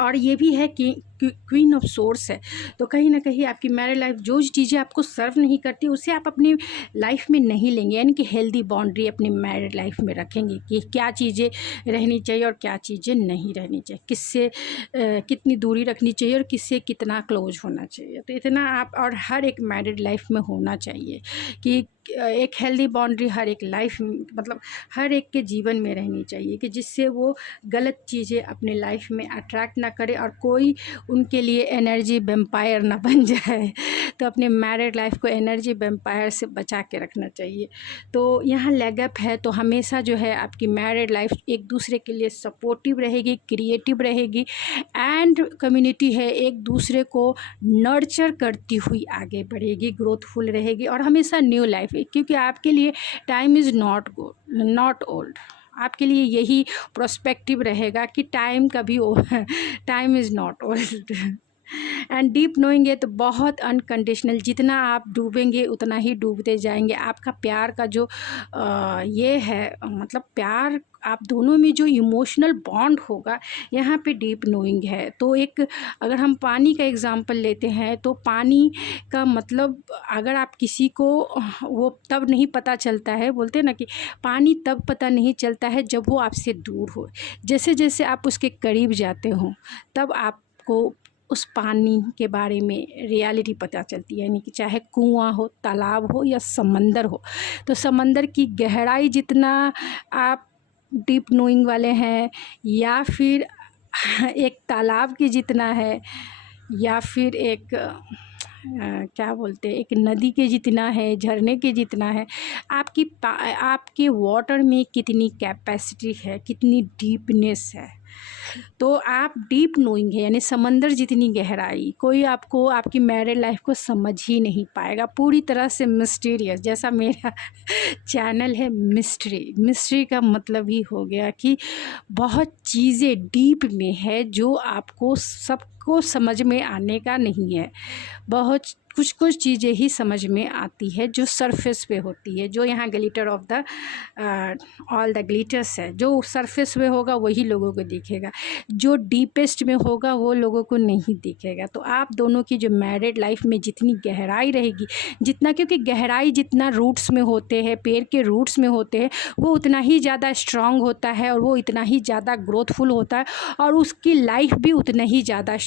और ये भी है कि क्वीन ऑफ सोर्स है, तो कहीं ना कहीं आपकी मैरिड लाइफ जो चीज़ें आपको सर्व नहीं करती उसे आप अपनी लाइफ में नहीं लेंगे, यानी कि हेल्दी बाउंड्री अपनी मैरिड लाइफ में रखेंगे कि क्या चीज़ें रहनी चाहिए और क्या चीज़ें नहीं रहनी चाहिए, किससे कितनी दूरी रखनी चाहिए और किससे कितना क्लोज होना चाहिए। तो इतना आप और हर एक मैरिड लाइफ में होना चाहिए कि एक हेल्दी बाउंड्री हर एक लाइफ, मतलब हर एक के जीवन में रहनी चाहिए, कि जिससे वो गलत चीज़ें अपने लाइफ में अट्रैक्ट ना करे और कोई उनके लिए एनर्जी वेम्पायर ना बन जाए। तो अपने मैरिड लाइफ को एनर्जी वेम्पायर से बचा के रखना चाहिए। तो यहाँ लेगअप है, तो हमेशा जो है आपकी मैरिड लाइफ एक दूसरे के लिए सपोर्टिव रहेगी, क्रिएटिव रहेगी, एंड कम्युनिटी है एक दूसरे को नर्चर करती हुई आगे बढ़ेगी, ग्रोथफुल रहेगी, और हमेशा न्यू लाइफ, क्योंकि आपके लिए टाइम इज़ नॉट ओल्ड। आपके लिए यही प्रोस्पेक्टिव रहेगा कि टाइम कभी time is not old. And deep knowing है तो बहुत अनकंडीशनल, जितना आप डूबेंगे उतना ही डूबते जाएंगे। आपका प्यार का जो ये है, मतलब प्यार आप दोनों में जो इमोशनल बॉन्ड होगा, यहाँ पे डीप नोइंग है। तो एक अगर हम पानी का एग्जांपल लेते हैं तो पानी का मतलब अगर आप किसी को, वो तब नहीं पता चलता है, बोलते हैं ना कि पानी तब पता नहीं चलता है जब वो आपसे दूर हो। जैसे जैसे आप उसके करीब जाते हो तब आपको उस पानी के बारे में रियलिटी पता चलती है। यानी कि चाहे कुआं हो, तालाब हो या समंदर हो, तो समंदर की गहराई जितना आप डीप नोइंग वाले हैं, या फिर एक तालाब की जितना है, या फिर एक क्या बोलते हैं, एक नदी के जितना है, झरने के जितना है, आपके वाटर में कितनी कैपेसिटी है, कितनी डीपनेस है। तो आप डीप नोइंग है, यानी समंदर जितनी गहराई कोई आपको आपकी मैरिड लाइफ को समझ ही नहीं पाएगा। पूरी तरह से मिस्टीरियस, जैसा मेरा चैनल है मिस्ट्री का मतलब ही हो गया कि बहुत चीज़ें डीप में है जो आपको सबको समझ में आने का नहीं है। बहुत कुछ चीज़ें ही समझ में आती है जो सरफेस पे होती है, जो यहाँ glitter of the all the glitters है। जो सरफेस पे होगा वही लोगों को दिखेगा, जो डीपेस्ट में होगा वो लोगों को नहीं दिखेगा। तो आप दोनों की जो मैरिड लाइफ में जितनी गहराई रहेगी, जितना, क्योंकि गहराई जितना रूट्स में होते हैं, पेड़ के रूट्स में होते हैं, वो उतना ही ज़्यादा स्ट्रांग होता है और वो इतना ही ज़्यादा ग्रोथफुल होता है और उसकी लाइफ भी उतना ही ज़्यादा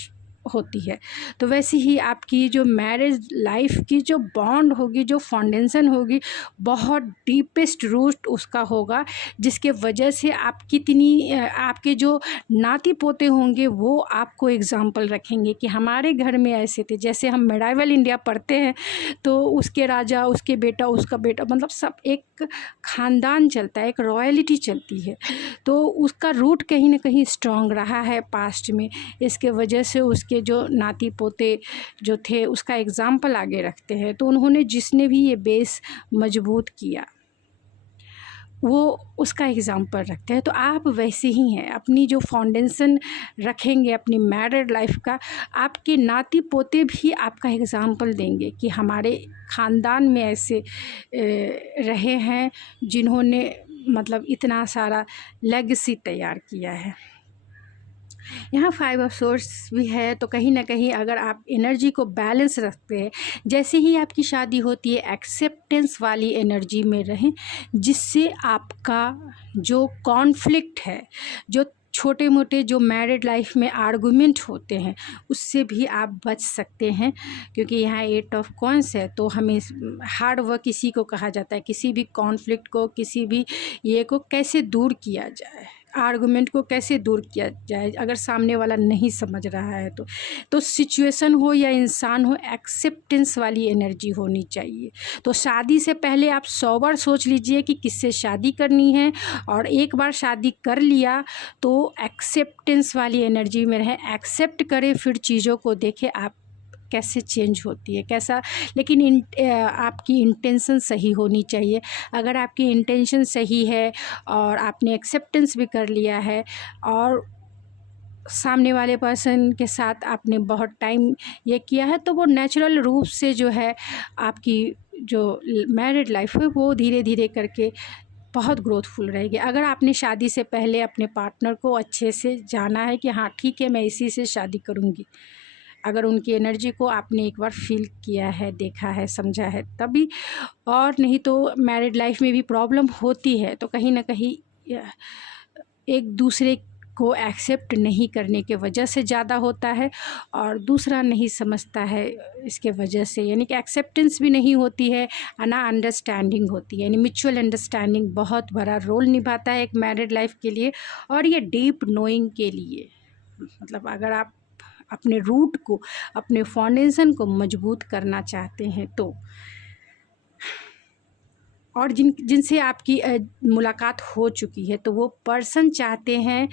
होती है। तो वैसे ही आपकी जो मैरिज लाइफ की जो बॉन्ड होगी, जो फाउंडेशन होगी, बहुत डीपेस्ट रूट उसका होगा, जिसके वजह से आप कितनी आपके जो नाती पोते होंगे वो आपको एग्जाम्पल रखेंगे कि हमारे घर में ऐसे थे। जैसे हम मेडाइवल इंडिया पढ़ते हैं तो उसके राजा, उसके बेटा, उसका बेटा, मतलब सब एक ख़ानदान चलता है, एक रॉयलिटी चलती है। तो उसका रूट कहीं ना कहीं स्ट्रांग रहा है पास्ट में, इसके वजह से उसके जो नाती पोते जो थे उसका एग्जाम्पल आगे रखते हैं। तो उन्होंने जिसने भी ये बेस मजबूत किया वो उसका एग्जाम्पल रखते हैं। तो आप वैसे ही हैं, अपनी जो फाउंडेशन रखेंगे अपनी मैरिड लाइफ का, आपके नाती पोते भी आपका एग्जाम्पल देंगे कि हमारे ख़ानदान में ऐसे रहे हैं जिन्होंने मतलब इतना सारा लेगेसी तैयार किया है। यहाँ 5 ऑफ सोर्स भी है, तो कहीं ना कहीं अगर आप एनर्जी को बैलेंस रखते हैं, जैसे ही आपकी शादी होती है एक्सेप्टेंस वाली एनर्जी में रहें, जिससे आपका जो कॉन्फ्लिक्ट है, जो छोटे मोटे जो मैरिड लाइफ में आर्गुमेंट होते हैं, उससे भी आप बच सकते हैं। क्योंकि यहाँ 8 ऑफ कॉइंस है, तो हमें हार्ड वर्क किसी को कहा जाता है, किसी भी कॉन्फ्लिक्ट को, किसी भी ये को कैसे दूर किया जाए, आर्गुमेंट को कैसे दूर किया जाए अगर सामने वाला नहीं समझ रहा है। तो सिचुएशन हो या इंसान हो, एक्सेप्टेंस वाली एनर्जी होनी चाहिए। तो शादी से पहले आप 100 बार सोच लीजिए कि किससे शादी करनी है, और एक बार शादी कर लिया तो एक्सेप्टेंस वाली एनर्जी में रहे, एक्सेप्ट करें, फिर चीज़ों को देखें आप कैसे चेंज होती है, कैसा। लेकिन आपकी इंटेंशन सही होनी चाहिए। अगर आपकी इंटेंशन सही है और आपने एक्सेप्टेंस भी कर लिया है और सामने वाले पर्सन के साथ आपने बहुत टाइम ये किया है, तो वो नेचुरल रूप से जो है आपकी जो मैरिड लाइफ है वो धीरे धीरे करके बहुत ग्रोथफुल रहेगी। अगर आपने शादी से पहले अपने पार्टनर को अच्छे से जाना है कि हाँ ठीक है मैं इसी से शादी करूँगी, अगर उनकी एनर्जी को आपने एक बार फील किया है, देखा है, समझा है, तभी। और नहीं तो मैरिड लाइफ में भी प्रॉब्लम होती है, तो कहीं ना कहीं एक दूसरे को एक्सेप्ट नहीं करने के वजह से ज़्यादा होता है, और दूसरा नहीं समझता है इसके वजह से, यानी कि एक्सेप्टेंस भी नहीं होती है ना अंडरस्टैंडिंग होती है। यानी म्यूचुअल अंडरस्टैंडिंग बहुत बड़ा रोल निभाता है एक मैरिड लाइफ के लिए और ये डीप नोइंग के लिए। मतलब अगर आप अपने रूट को, अपने फाउंडेशन को मजबूत करना चाहते हैं तो, और जिनसे आपकी मुलाकात हो चुकी है, तो वो पर्सन चाहते हैं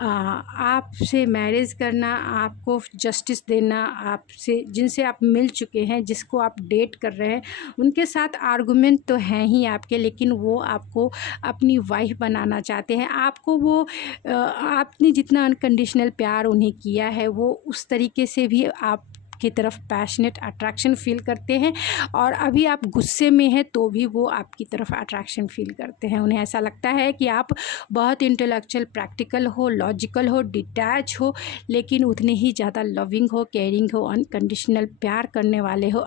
आपसे मैरिज करना, आपको जस्टिस देना, आपसे जिनसे आप मिल चुके हैं, जिसको आप डेट कर रहे हैं, उनके साथ आर्गुमेंट तो हैं ही आपके, लेकिन वो आपको अपनी वाइफ बनाना चाहते हैं। आपको वो आपने जितना अनकंडीशनल प्यार उन्हें किया है, वो उस तरीके से भी आप की तरफ पैशनेट अट्रैक्शन फ़ील करते हैं, और अभी आप गुस्से में हैं तो भी वो आपकी तरफ अट्रैक्शन फ़ील करते हैं। उन्हें ऐसा लगता है कि आप बहुत इंटेलेक्चुअल, प्रैक्टिकल हो, लॉजिकल हो, डिटैच हो, लेकिन उतने ही ज़्यादा लविंग हो, केयरिंग हो, अनकंडीशनल प्यार करने वाले हो,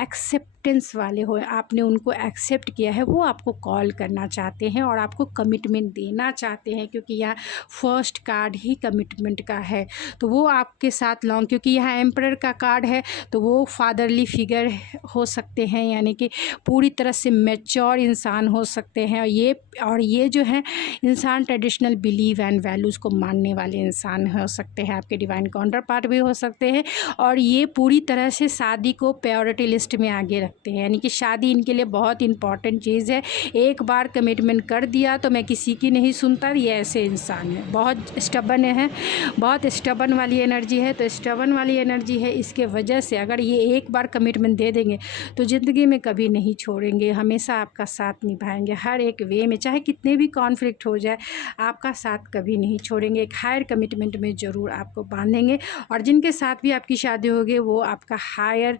एक्सेप्टेंस वाले हो। आपने उनको एक्सेप्ट किया है, वो आपको कॉल करना चाहते हैं और आपको कमिटमेंट देना चाहते हैं, क्योंकि यहाँ फर्स्ट कार्ड ही कमिटमेंट का है। तो वो आपके साथ लॉन्ग, क्योंकि यहाँ एम्परर का कार्ड है, तो वो फादरली फिगर हो सकते हैं, यानी कि पूरी तरह से मैच्योर इंसान हो सकते हैं। और ये जो है इंसान ट्रेडिशनल बिलीव एंड वैल्यूज़ को मानने वाले इंसान हो सकते हैं, आपके डिवाइन काउंटर पार्ट भी हो सकते हैं। और ये पूरी तरह से शादी को प्रायोरिटी लिस्ट में आगे रखते हैं, यानी कि शादी इनके लिए बहुत इंपॉर्टेंट चीज़ है। एक बार कमिटमेंट कर दिया तो मैं किसी की नहीं सुनता, ये ऐसे इंसान है, बहुत स्टबन है, बहुत स्टबन वाली एनर्जी है। तो स्टबन वाली एनर्जी है, इसके वजह से अगर ये एक बार कमिटमेंट दे देंगे तो ज़िंदगी में कभी नहीं छोड़ेंगे, हमेशा आपका साथ निभाएंगे हर एक वे में, चाहे कितने भी कॉन्फ्लिक्ट हो जाए, आपका साथ कभी नहीं छोड़ेंगे। एक हायर कमिटमेंट में ज़रूर आपको बांधेंगे, और जिनके साथ भी आपकी शादी होगी वो आपका हायर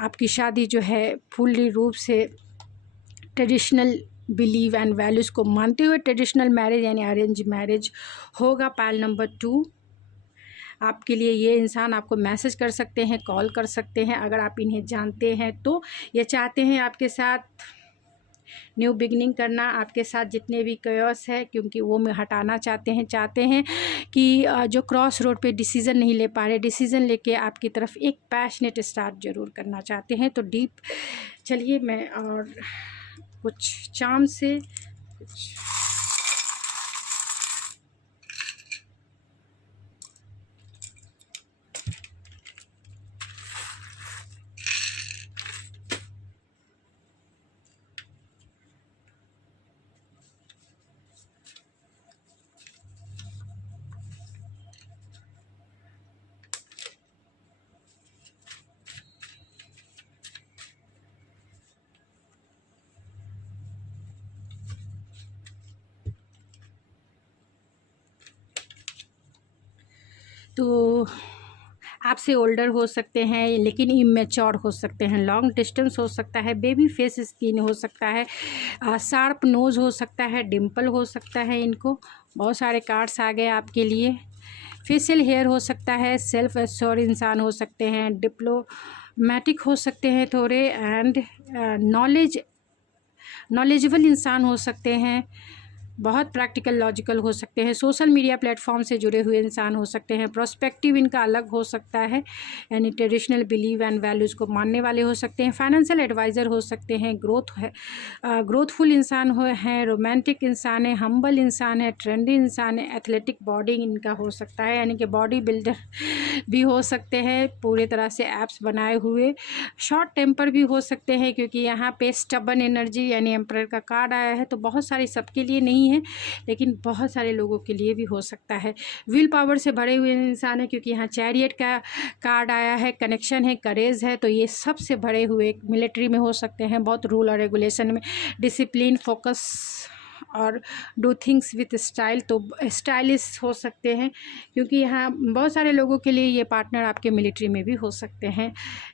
आपकी शादी जो है फुल्ली रूप से ट्रेडिशनल बिलीव एंड वैल्यूज़ को मानते हुए ट्रेडिशनल मैरिज यानी अरेंज मैरिज होगा। पाइल नंबर 2 आपके लिए ये इंसान आपको मैसेज कर सकते हैं, कॉल कर सकते हैं, अगर आप इन्हें जानते हैं तो। ये चाहते हैं आपके साथ न्यू बिगनिंग करना, आपके साथ जितने भी कयोस है, क्योंकि वो में हटाना चाहते हैं कि जो क्रॉस रोड पे डिसीज़न नहीं ले पा रहे, डिसीज़न लेके आपकी तरफ एक पैशनेट स्टार्ट ज़रूर करना चाहते हैं। तो डीप चलिए मैं और कुछ चार्म से कुछ तो आपसे ओल्डर हो सकते हैं, लेकिन इमेच्योर हो सकते हैं, लॉन्ग डिस्टेंस हो सकता है, बेबी फेस स्किन हो सकता है, शार्प नोज़ हो सकता है, डिम्पल हो सकता है। इनको बहुत सारे कार्ड्स आ गए आपके लिए। फेशियल हेयर हो सकता है, सेल्फ एश्योर इंसान हो सकते हैं, डिप्लोमेटिक हो सकते हैं थोड़े, एंड नॉलेजेबल इंसान हो सकते हैं, बहुत प्रैक्टिकल लॉजिकल हो सकते हैं, सोशल मीडिया प्लेटफॉर्म से जुड़े हुए इंसान हो सकते हैं, प्रोस्पेक्टिव इनका अलग हो सकता है, यानी ट्रेडिशनल बिलीव एंड वैल्यूज़ को मानने वाले हो सकते हैं, फाइनेंशियल एडवाइज़र हो सकते हैं, ग्रोथफुल इंसान हैं, रोमांटिक इंसान है, हम्बल इंसान है, ट्रेंडी इंसान है, एथलेटिक बॉडी इनका हो सकता है, यानी कि बॉडी बिल्डर भी हो सकते हैं, पूरी तरह से एप्स बनाए हुए, शॉर्ट टेम्पर भी हो सकते हैं, क्योंकि यहाँ पे स्टबन एनर्जी यानी एम्परर का कार्ड आया है। तो बहुत सारी सबके लिए नहीं है, लेकिन बहुत सारे लोगों के लिए भी हो सकता है। विल पावर से भरे हुए इंसान है, क्योंकि यहाँ चैरियट का कार्ड आया है, कनेक्शन है, करेज है, तो ये सबसे भरे हुए मिलिट्री में हो सकते हैं, बहुत रूल और रेगुलेशन में, डिसिप्लिन, फोकस और डू थिंग्स विथ स्टाइल, तो स्टाइलिश हो सकते हैं, क्योंकि यहाँ बहुत सारे लोगों के लिए ये पार्टनर आपके मिलिट्री में भी हो सकते हैं,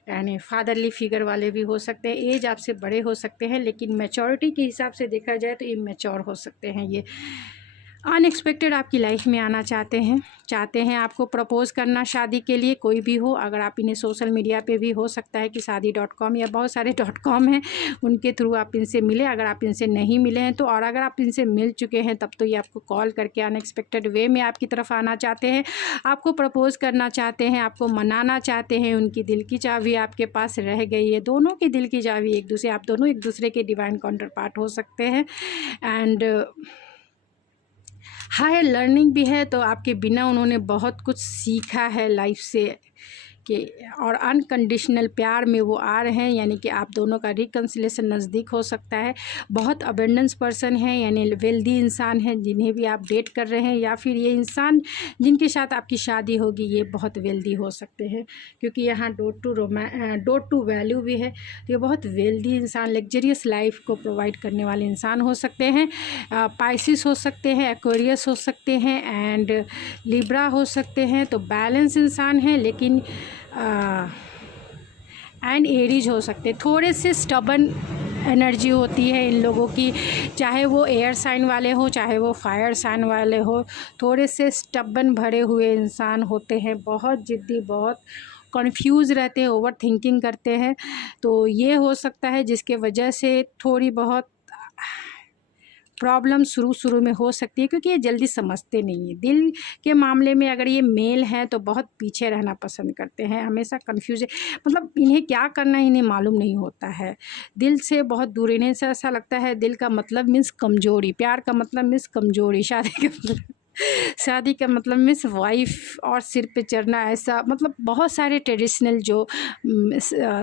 यानी फादरली फिगर वाले भी हो सकते हैं, एज आपसे बड़े हो सकते हैं, लेकिन मैच्योरिटी के हिसाब से देखा जाए तो इमेच्योर हो सकते हैं। ये अनएक्सपेक्टेड आपकी लाइफ में आना चाहते हैं आपको प्रपोज़ करना शादी के लिए, कोई भी हो। अगर आप इन्हें सोशल मीडिया पे भी हो सकता है कि शादी.com या बहुत सारे .com हैं, उनके थ्रू आप इनसे मिले। अगर आप इनसे नहीं मिले हैं तो, और अगर आप इनसे मिल चुके हैं तब तो ये आपको कॉल करके अनएक्सपेक्टेड वे में आपकी तरफ आना चाहते हैं, आपको प्रपोज़ करना चाहते हैं, आपको मनाना चाहते हैं। उनकी दिल की चाबी आपके पास रह गई है, दोनों की दिल की चाबी एक दूसरे, आप दोनों एक दूसरे के डिवाइन काउंटर पार्ट हो सकते हैं। एंड हायर लर्निंग भी है, तो आपके बिना उन्होंने बहुत कुछ सीखा है लाइफ से, आपके और अनकंडीशनल प्यार में वो आ रहे हैं, यानी कि आप दोनों का रिकन्सिलेशन नज़दीक हो सकता है। बहुत अबेंडेंस पर्सन है, यानी वेल्दी इंसान है जिन्हें भी आप डेट कर रहे हैं, या फिर ये इंसान जिनके साथ आपकी शादी होगी ये बहुत वेल्दी हो सकते हैं, क्योंकि यहाँ डोट टू वैल्यू भी है। तो ये बहुत वेल्दी इंसान, लग्जरियस लाइफ को प्रोवाइड करने वाले इंसान हो सकते हैं। पाइसिस हो सकते हैं, एक्वेरियस हो सकते हैं, एंड लिब्रा हो सकते हैं। तो बैलेंस इंसान है, लेकिन एंड एरीज हो सकते हैं। थोड़े से स्टबन एनर्जी होती है इन लोगों की, चाहे वो एयर साइन वाले हो चाहे वो फायर साइन वाले हो, थोड़े से स्टबन भरे हुए इंसान होते हैं, बहुत ज़िद्दी, बहुत कन्फ्यूज़ रहते हैं, ओवर थिंकिंग करते हैं। तो ये हो सकता है जिसके वजह से थोड़ी बहुत प्रॉब्लम शुरू में हो सकती है, क्योंकि ये जल्दी समझते नहीं है। दिल के मामले में अगर ये मेल हैं तो बहुत पीछे रहना पसंद करते हैं, हमेशा कन्फ्यूज, मतलब इन्हें क्या करना इन्हें मालूम नहीं होता है। दिल से बहुत दूर, इन्हें से ऐसा लगता है दिल का मतलब मीन्स कमज़ोरी, प्यार का मतलब मीन्स कमज़ोरी, शादी का मतलब मीन्स वाइफ और सिर पे चढ़ना, ऐसा मतलब बहुत सारे ट्रेडिशनल जो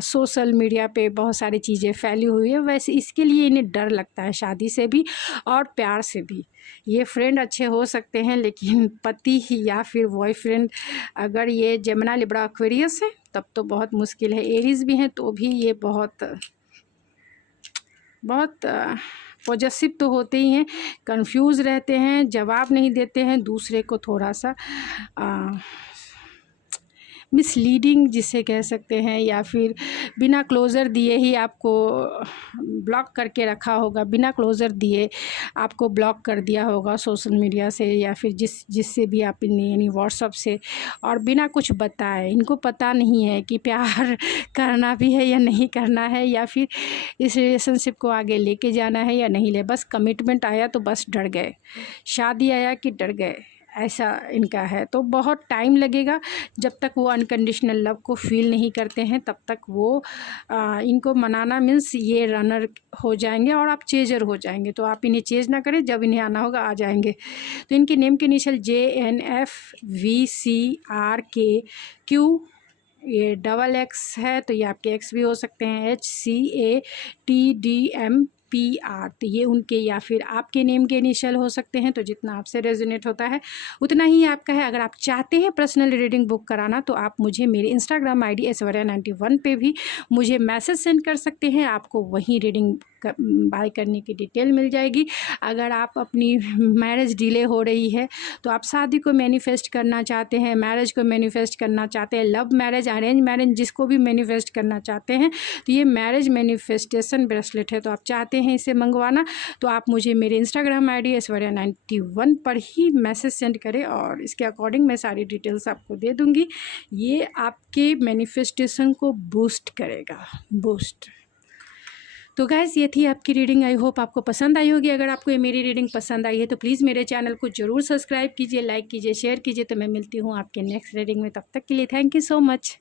सोशल मीडिया पे बहुत सारी चीज़ें फैली हुई है, वैसे इसके लिए इन्हें डर लगता है शादी से भी और प्यार से भी। ये फ्रेंड अच्छे हो सकते हैं, लेकिन पति ही या फिर बॉयफ्रेंड अगर ये जेमिनी लिब्रा एक्वेरियस है तब तो बहुत मुश्किल है। एरीज भी हैं तो भी ये बहुत पॉजेसिव तो होते ही हैं, कंफ्यूज रहते हैं, जवाब नहीं देते हैं, दूसरे को थोड़ा सा मिसलीडिंग जिसे कह सकते हैं, या फिर बिना क्लोज़र दिए ही आपको ब्लॉक करके रखा होगा, बिना क्लोज़र दिए आपको ब्लॉक कर दिया होगा सोशल मीडिया से, या फिर जिससे भी आप यानी व्हाट्सअप से, और बिना कुछ बताए। इनको पता नहीं है कि प्यार करना भी है या नहीं करना है, या फिर इस रिलेशनशिप को आगे लेके जाना है या नहीं ले, बस कमिटमेंट आया तो बस डर गए, शादी आया कि डर गए, ऐसा इनका है। तो बहुत टाइम लगेगा, जब तक वो अनकंडीशनल लव को फील नहीं करते हैं तब तक वो इनको मनाना मीन्स ये रनर हो जाएंगे और आप चेजर हो जाएंगे। तो आप इन्हें चेज ना करें, जब इन्हें आना होगा आ जाएंगे। तो इनके नेम के इनिशियल JNFVCRKQ, ये XX है, तो ये आपके एक्स भी हो सकते हैं, HCATDMPR, तो ये उनके या फिर आपके नेम के इनिशियल हो सकते हैं। तो जितना आपसे रेजोनेट होता है उतना ही आपका है। अगर आप चाहते हैं पर्सनल रीडिंग बुक कराना तो आप मुझे मेरे इंस्टाग्राम ID ऐश्वर्या91 पे भी मुझे मैसेज सेंड कर सकते हैं, आपको वहीं रीडिंग बाय करने की डिटेल मिल जाएगी। अगर आप अपनी मैरिज डिले हो रही है, तो आप शादी को मैनिफेस्ट करना चाहते हैं, मैरिज को मैनिफेस्ट करना चाहते हैं, लव मैरिज, अरेंज मैरिज, जिसको भी मैनिफेस्ट करना चाहते हैं, तो ये मैरिज मैनिफेस्टेशन ब्रेसलेट है। तो आप चाहते हैं इसे मंगवाना तो आप मुझे मेरे इंस्टाग्राम ID ऐश्वर्या91 पर ही मैसेज सेंड करें, और इसके अकॉर्डिंग मैं सारी डिटेल्स आपको दे दूँगी। ये आपके मैनिफेस्टेशन को बूस्ट करेगा, बूस्ट। तो गाइस ये थी आपकी रीडिंग, आई होप आपको पसंद आई होगी। अगर आपको ये मेरी रीडिंग पसंद आई है तो प्लीज़ मेरे चैनल को ज़रूर सब्सक्राइब कीजिए, लाइक कीजिए, शेयर कीजिए। तो मैं मिलती हूँ आपके नेक्स्ट रीडिंग में, तब तक के लिए थैंक यू सो मच।